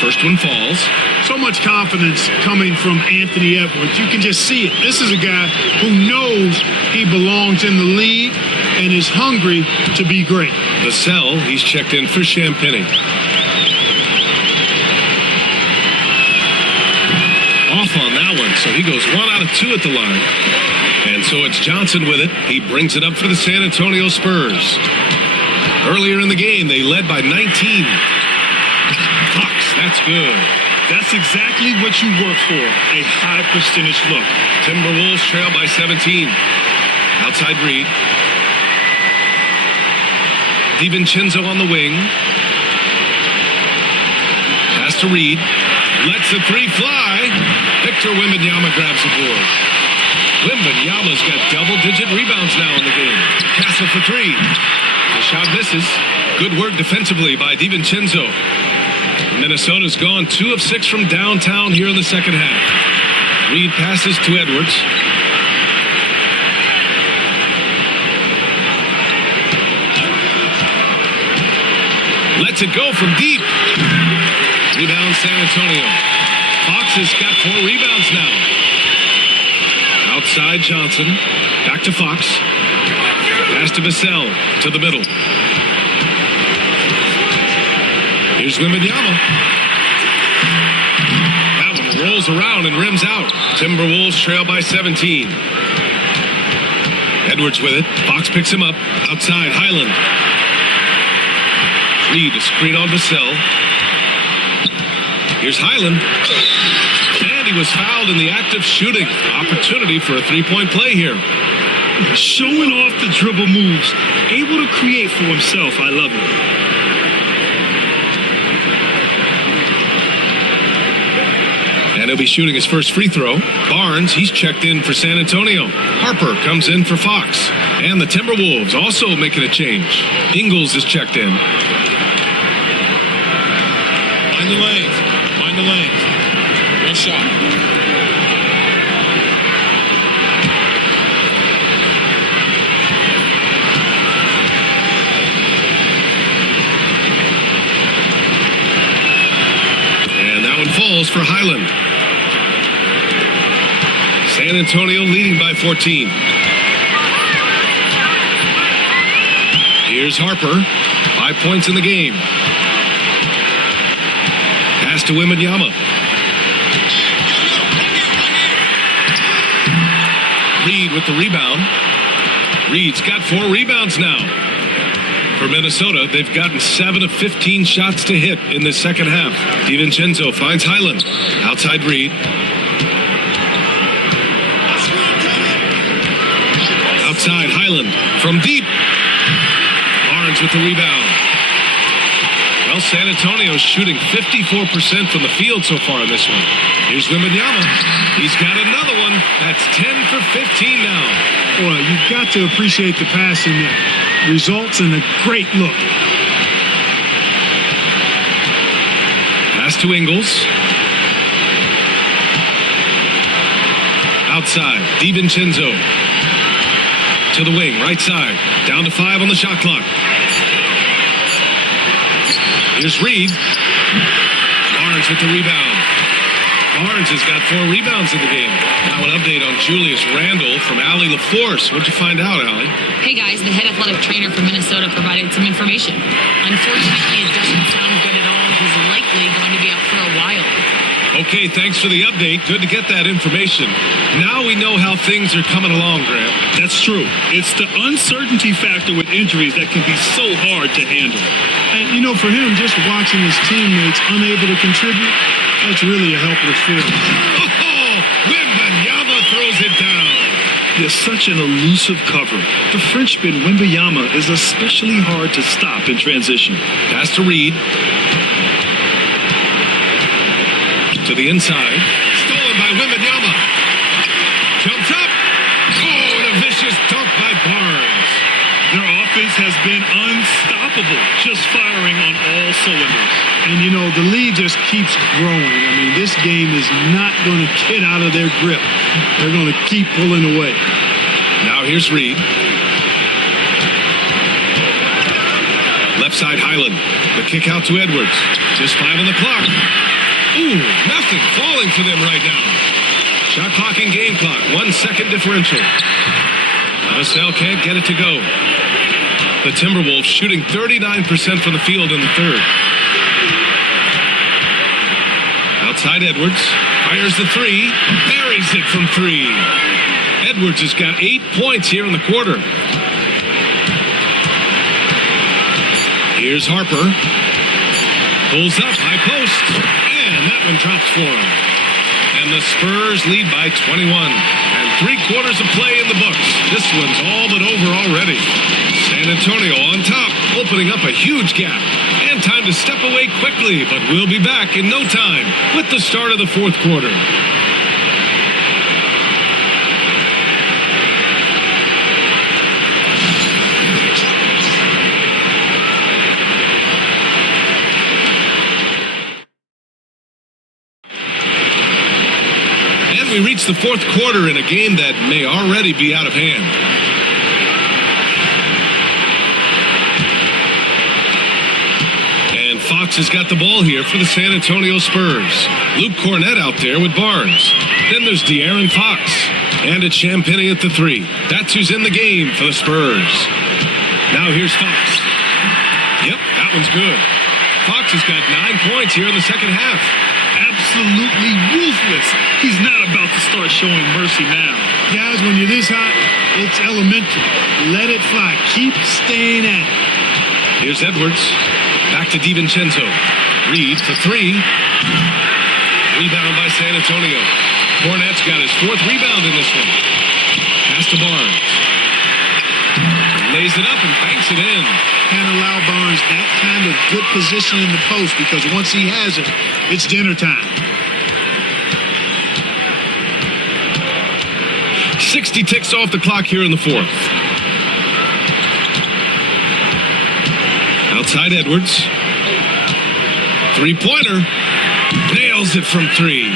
First one falls. So much confidence coming from Anthony Edwards. You can just see it. This is a guy who knows he belongs in the league and is hungry to be great. The cell, he's checked in for Champagny. Off on that one, so he goes 1 out of 2 at the line. And so it's Johnson with it. He brings it up for the San Antonio Spurs. Earlier in the game, they led by 19. Fox, that's good. That's exactly what you work for, a high percentage look. Timberwolves trail by 17. Outside Reed. DiVincenzo on the wing. Pass to Reed. Lets the 3 fly. Victor Wembanyama grabs the board. Wembanyama's got double-digit rebounds now in the game. Castle for 3. The shot misses. Good work defensively by DiVincenzo. Minnesota's gone 2 of 6 from downtown here in the second half. Reed passes to Edwards. Lets it go from deep. Rebound San Antonio. Fox has got 4 rebounds now. Outside Johnson. Back to Fox. Pass to Vassell. To the middle. Here's Wembanyama. That one rolls around and rims out. Timberwolves trail by 17. Edwards with it. Fox picks him up. Outside, Highland. Reed, a screen on Vassell. Here's Highland. And he was fouled in the act of shooting. Opportunity for a 3-point play here. Showing off the dribble moves. Able to create for himself. I love it. And he'll be shooting his first free throw. Barnes, he's checked in for San Antonio. Harper comes in for Fox. And the Timberwolves also making a change. Ingles is checked in. Mind the lanes. Mind the lanes. One shot. And that one falls for Highland. San Antonio leading by 14. Here's Harper. 5 points in the game. Pass to Wembanyama. Reed with the rebound. Reed's got 4 rebounds now. For Minnesota, they've gotten 7 of 15 shots to hit in the second half. DiVincenzo finds Highland. Outside Reed. Outside Highland from deep. Barnes with the rebound. Well, San Antonio's shooting 54% from the field so far in this one. Here's Wembanyama. He's got another one. That's 10 for 15 now. Boy, you've got to appreciate the passing there. Results in a great look. pass to Ingles. Outside, DiVincenzo. To the wing, right side. Down to 5 on the shot clock. Here's Reed. Barnes with the rebound. Barnes has got 4 rebounds in the game. Now an update on Julius Randle from Allie LaForce. What'd you find out, Allie? Hey guys, the head athletic trainer from Minnesota provided some information. Unfortunately, it doesn't sound good at all. He's likely going to be out for a while. Okay, thanks for the update. Good to get that information. Now we know how things are coming along, Grant. That's true. It's the uncertainty factor with injuries that can be so hard to handle. And, you know, for him, just watching his teammates unable to contribute, that's really a helpless feeling. Oh, Wembanyama throws it down. He has such an elusive cover. The Frenchman Wembanyama is especially hard to stop in transition. Pass to Reed. To the inside. Stolen by Wembanyama. Jumps up. Oh, and a vicious dunk by Barnes. Their offense has been unstoppable, just firing on all cylinders. And, you know, the lead just keeps growing. I mean, this game is not going to get out of their grip. They're going to keep pulling away. Now here's Reed. Left side, Highland. The kick out to Edwards. Just 5 on the clock. Ooh, nothing falling for them right now. Shot clock and game clock. 1 second differential. LaSalle can't get it to go. The Timberwolves shooting 39% from the field in the third. Outside Edwards. Fires the 3. Buries it from 3. Edwards has got 8 points here in the quarter. Here's Harper. Pulls up, high post. And that one drops for him. And the Spurs lead by 21. And 3/4 of play in the books. This one's all but over already. San Antonio on top, opening up a huge gap. And time to step away quickly, but we'll be back in no time with the start of the 4th quarter. We reach the 4th quarter in a game that may already be out of hand. And Fox has got the ball here for the San Antonio Spurs. Luke Cornett out there with Barnes. Then there's De'Aaron Fox. And it's Champagnie at the 3. That's who's in the game for the Spurs. Now here's Fox. Yep, that one's good. Fox has got 9 points here in the second half. Absolutely ruthless. He's not about to start showing mercy now. Guys, when you're this hot, it's elementary. Let it fly. Keep staying at it. Here's Edwards. Back to DiVincenzo. Reed for 3. Rebound by San Antonio. Cornett's got his 4th rebound in this one. Pass to Barnes. Lays it up and banks it in. Can't allow Barnes that kind of good position in the post because once he has it, it's dinner time. 60 ticks off the clock here in the 4th. Outside Edwards. 3-pointer. Nails it from 3.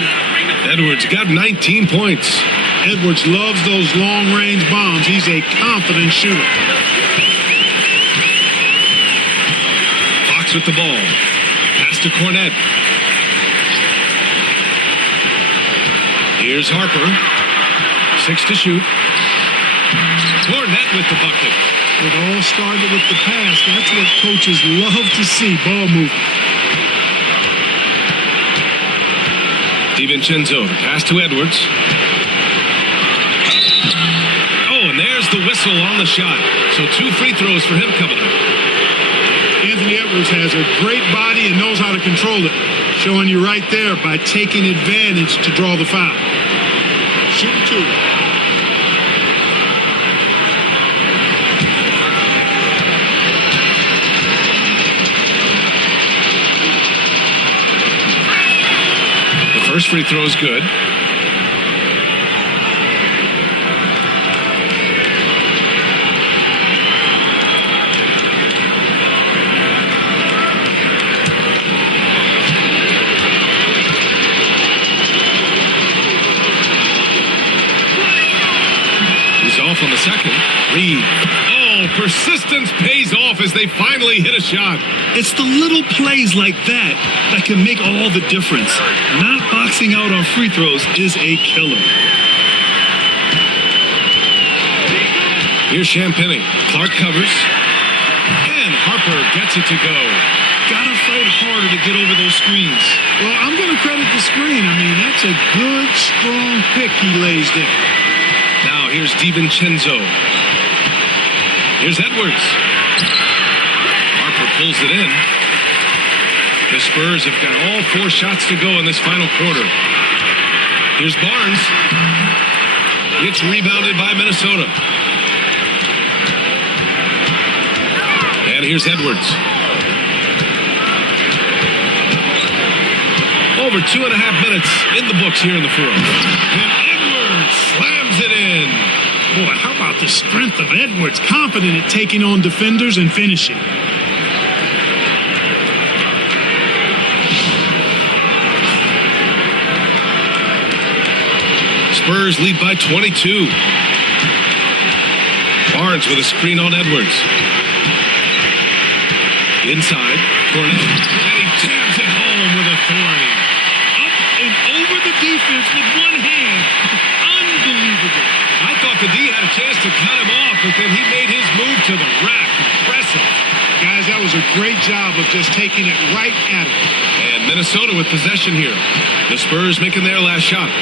Edwards got 19 points. Edwards loves those long-range bombs. He's a confident shooter. Fox with the ball. Pass to Cornett. Here's Harper. 6 to shoot. Cornett with the bucket. It all started with the pass. That's what coaches love to see, ball movement. DiVincenzo, the pass to Edwards. Oh, and there's the whistle on the shot. So 2 free throws for him coming up. Anthony Edwards has a great body and knows how to control it. Showing you right there by taking advantage to draw the foul. Shooting 2. First free throw is good. pays off as they finally hit a shot. It's the little plays like that that can make all the difference. Not boxing out on free throws is a killer. Here's Champagny. Clark covers. And Harper gets it to go. Gotta fight harder to get over those screens. Well, I'm going to credit the screen. I mean, that's a good, strong pick he lays there. Now here's DiVincenzo. Here's Edwards. Harper pulls it in. The Spurs have got all 4 shots to go in this final quarter. Here's Barnes. It's rebounded by Minnesota. And here's Edwards. Over 2.5 minutes in the books here in the fourth. And Edwards slams it in. Boy, how about the strength of Edwards? Confident at taking on defenders and finishing. Spurs lead by 22. Barnes with a screen on Edwards. Inside, Cornet, and he jams it home with authority. Up and over the defense with one hand. Unbelievable. I thought the D had a chance to cut him off, but then he made his move to the rack. Impressive. Guys, that was a great job of just taking it right at him. And Minnesota with possession here. The Spurs making their last shot.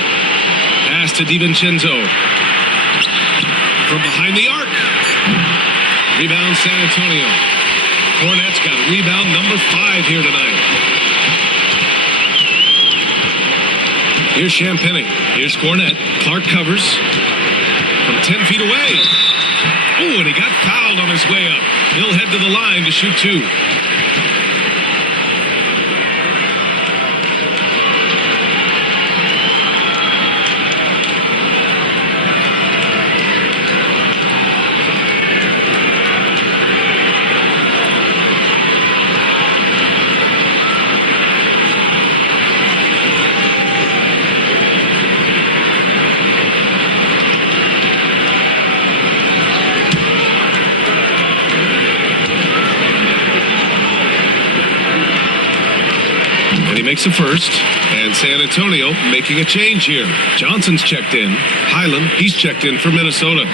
Pass to DiVincenzo. From behind the arc. Rebound San Antonio. Cornet's got rebound number 5 here tonight. Here's Champagny. Here's Cornet. Clark covers from 10 feet away. Oh, and he got fouled on his way up. He'll head to the line to shoot 2. Makes a first, and San Antonio making a change here. Johnson's checked in. Highland, he's checked in for Minnesota.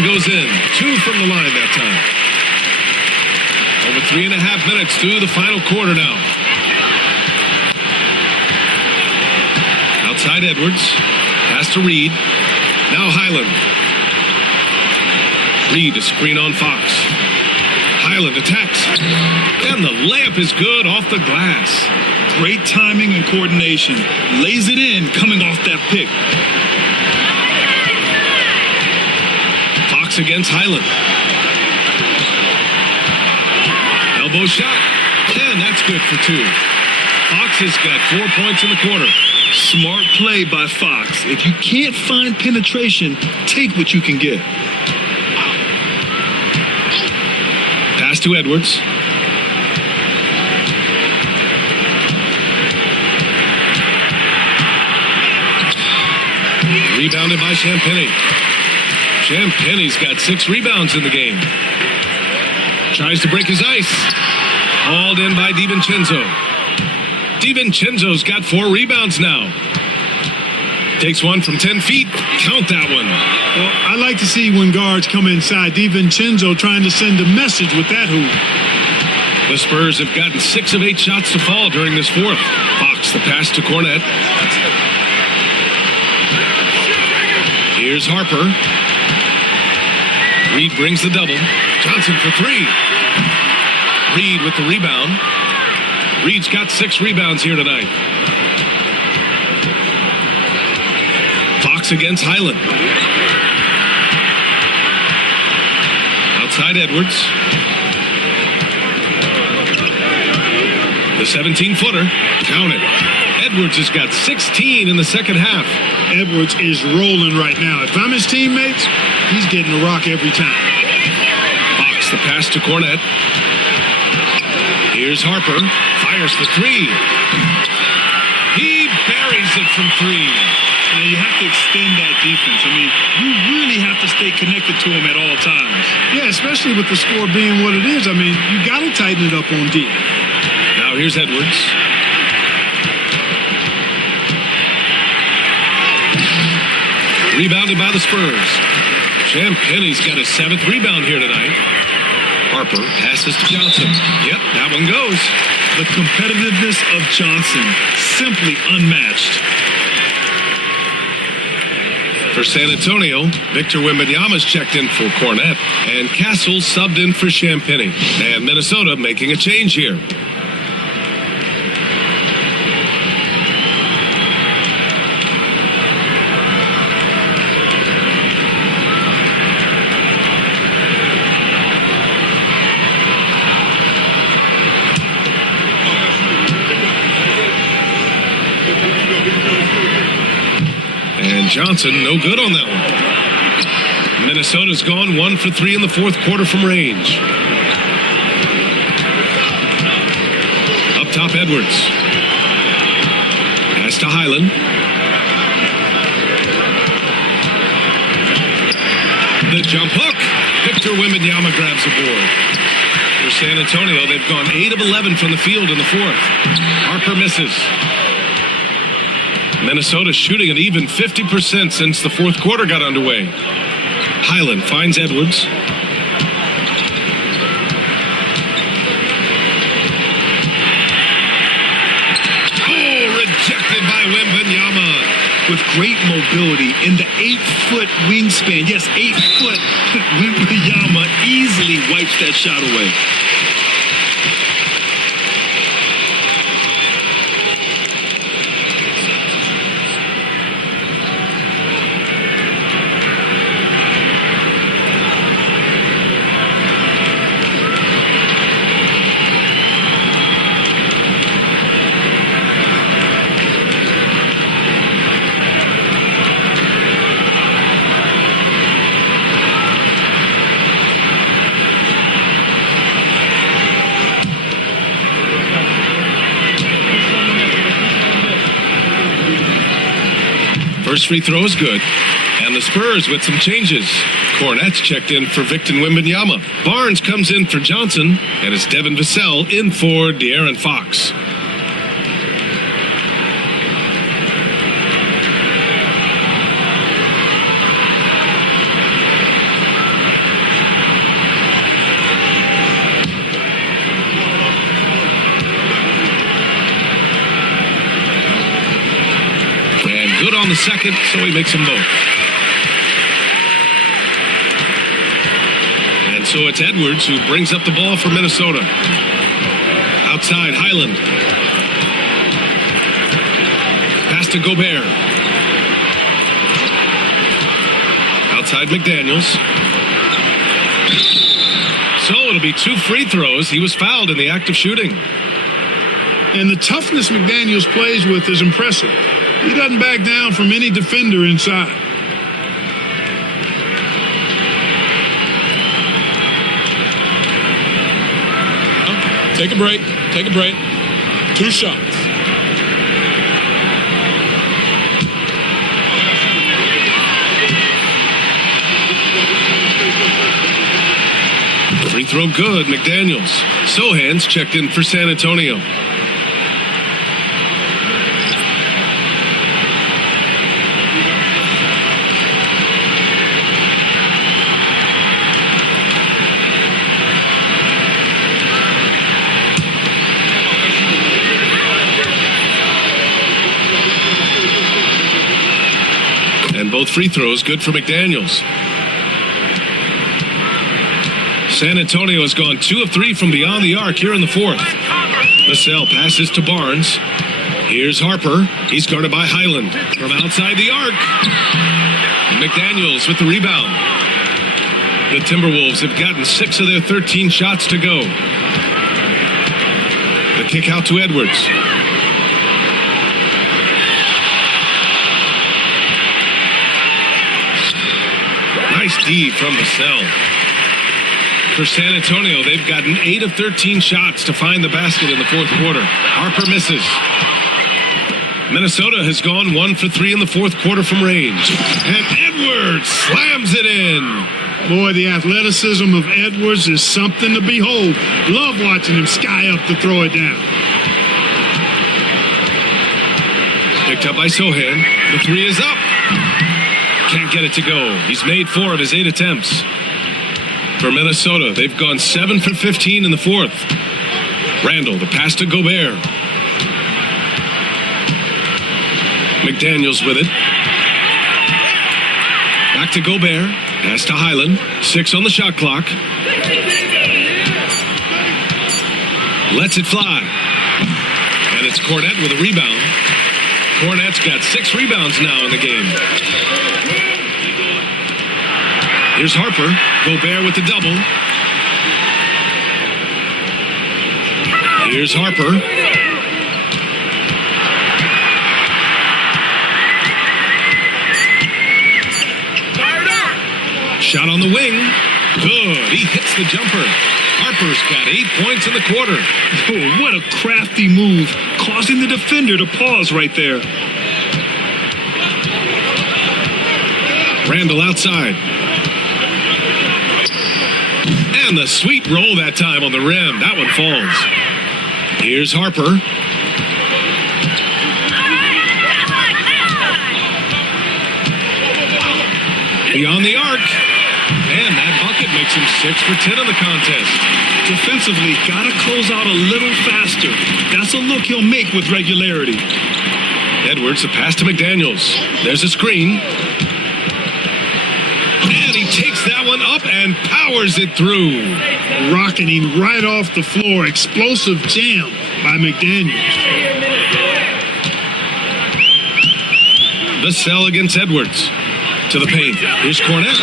Goes in. 2 from the line that time. Over 3.5 minutes through the final quarter now. Outside Edwards. Pass to Reed. Now Highland. Reed to screen on Fox. Highland attacks. And the layup is good off the glass. Great timing and coordination. Lays it in coming off that pick. Against Highland. Elbow shot. And that's good for 2. Fox has got 4 points in the quarter. Smart play by Fox. If you can't find penetration, take what you can get. Pass to Edwards. Rebounded by Champagny. Champagny's got 6 rebounds in the game. Tries to break his ice. Hauled in by DiVincenzo. DiVincenzo's got 4 rebounds now. Takes one from 10 feet. Count that one. Well, I like to see when guards come inside. DiVincenzo trying to send a message with that hoop. The Spurs have gotten 6 of 8 shots to fall during this fourth. Fox the pass to Cornet. Here's Harper. Reed brings the double. Johnson for 3. Reed with the rebound. Reed's got 6 rebounds here tonight. Fox against Highland. Outside Edwards. The 17-footer. Count it. Edwards has got 16 in the second half. Edwards is rolling right now. If I'm his teammates, he's getting the rock every time. Fox the pass to Cornette. Here's Harper. Fires the three. He buries it from three. Now you have to extend that defense. I mean, you really have to stay connected to him at all times. Yeah, especially with the score being what it is. I mean, you got to tighten it up on D. Now here's Edwards. Rebounded by the Spurs. Champagne's got his 7th rebound here tonight. Harper passes to Johnson. Yep, that one goes. The competitiveness of Johnson, simply unmatched. For San Antonio, Victor Wembanyama's checked in for Cornette, and Castle subbed in for Champagne. And Minnesota making a change here. And Johnson, no good on that one. Minnesota's gone 1 for 3 in the fourth quarter from range. Up top, Edwards. Pass to Highland. The jump hook. Victor Wembanyama grabs the board. For San Antonio, they've gone 8 of 11 from the field in the fourth. Harper misses. Minnesota shooting an even 50% since the fourth quarter got underway. Highland finds Edwards. Oh, rejected by Wembanyama. With great mobility in the 8-foot wingspan. Yes, 8 foot. Wembanyama easily wipes that shot away. First free throw is good. And the Spurs with some changes. Cornette's checked in for Victor Wembanyama. Barnes comes in for Johnson. And it's Devin Vassell in for De'Aaron Fox. Good on the second, so he makes them both. And so it's Edwards who brings up the ball for Minnesota. Outside, Highland. Pass to Gobert. Outside, McDaniels. So it'll be 2 free throws. He was fouled in the act of shooting. And the toughness McDaniels plays with is impressive. He doesn't back down from any defender inside. Take a break. Take a break. 2 shots. Free throw good, McDaniels. Sohan's checked in for San Antonio. And both free throws good for McDaniels. San Antonio has gone 2 of 3 from beyond the arc here in the fourth. Vassell passes to Barnes. Here's Harper. He's guarded by Highland from outside the arc. McDaniels with the rebound. The Timberwolves have gotten 6 of their 13 shots to go. The kick out to Edwards. Nice D from Vassell. For San Antonio, they've gotten 8 of 13 shots to find the basket in the fourth quarter. Harper misses. Minnesota has gone 1 for 3 in the fourth quarter from range. And Edwards slams it in. Boy, the athleticism of Edwards is something to behold. Love watching him sky up to throw it down. Picked up by Sohan. The 3 is up. Can't get it to go. He's made 4 of his 8 attempts. For Minnesota, they've gone 7 for 15 in the fourth. Randall, the pass to Gobert. McDaniels with it. Back to Gobert. Pass to Highland. 6 on the shot clock. Lets it fly. And it's Cornette with a rebound. Cornette's got 6 rebounds now in the game. Here's Harper. Gobert with the double. Here's Harper. Shot on the wing. Good. He hits the jumper. Harper's got 8 points in the quarter. Oh, what a crafty move, causing the defender to pause right there. Randall outside. And the sweet roll that time on the rim. That one falls. Here's Harper. Beyond the arc. And that bucket makes him 6 for 10 in the contest. Defensively, gotta close out a little faster. That's a look he'll make with regularity. Edwards, the pass to McDaniels. There's a screen. And he takes that one up and powers it through. Rocketing right off the floor. Explosive jam by McDaniels. Vassell against Edwards. To the paint. Here's Cornette.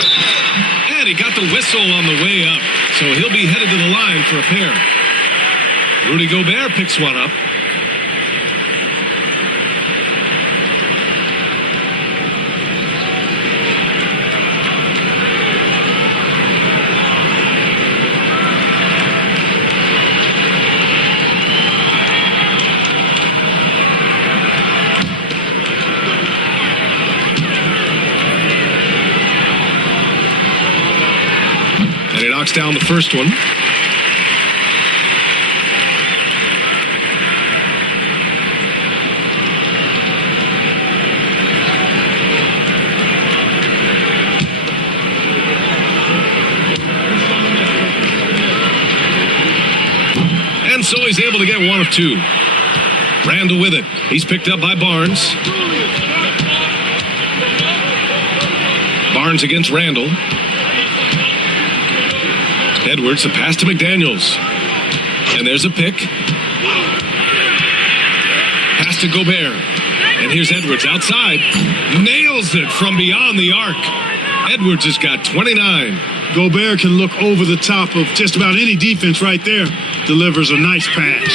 And he got the whistle on the way up. So he'll be headed to the line for a pair. Rudy Gobert picks one up. And he knocks down the first one. And so he's able to get 1 of 2. Randall with it. He's picked up by Barnes. Barnes against Randall. Edwards, the pass to McDaniels. And there's a pick. Pass to Gobert. And here's Edwards outside. Nails it from beyond the arc. Edwards has got 29. Gobert can look over the top of just about any defense right there. Delivers a nice pass.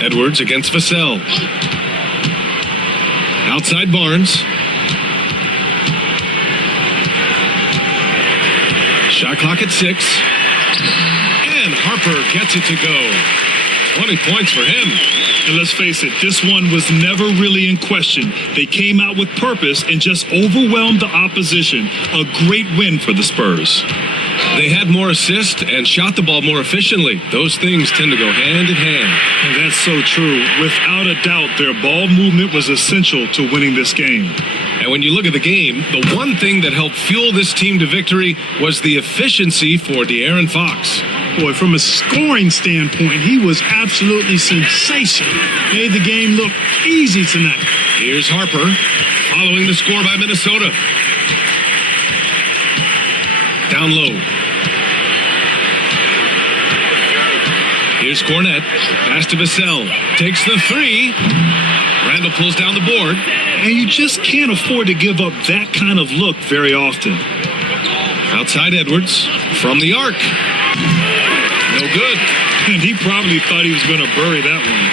Edwards against Vassell. Outside Barnes. Shot clock at 6. And Harper gets it to go. 20 points for him. And let's face it, this one was never really in question. They came out with purpose and just overwhelmed the opposition. A great win for the Spurs. They had more assists and shot the ball more efficiently. Those things tend to go hand in hand. And that's so true. Without a doubt, their ball movement was essential to winning this game. And when you look at the game, the one thing that helped fuel this team to victory was the efficiency for De'Aaron Fox. Boy, from a scoring standpoint, he was absolutely sensational. Made the game look easy tonight. Here's Harper, following the score by Minnesota. Down low. Here's Cornette. Pass to Vassell. Takes the 3. Randall pulls down the board. And you just can't afford to give up that kind of look very often. Outside Edwards. From the arc. No good. And he probably thought he was going to bury that one.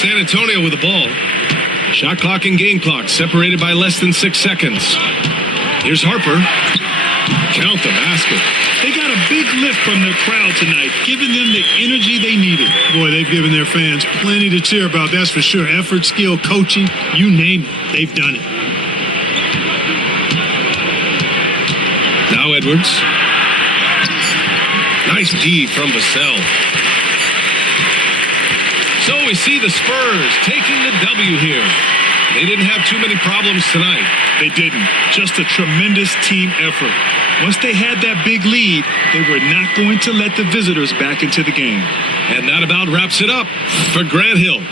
San Antonio with the ball. Shot clock and game clock separated by less than 6 seconds. Here's Harper. Count the basket. They got a big lift from their crowd tonight, giving them the energy they needed. Boy, they've given their fans plenty to cheer about, that's for sure. Effort, skill, coaching, you name it, they've done it. Now Edwards. Nice D from Vassell. So we see the Spurs taking the W here. They didn't have too many problems tonight. They didn't. Just a tremendous team effort. Once they had that big lead, they were not going to let the visitors back into the game. And that about wraps it up for Grant Hill.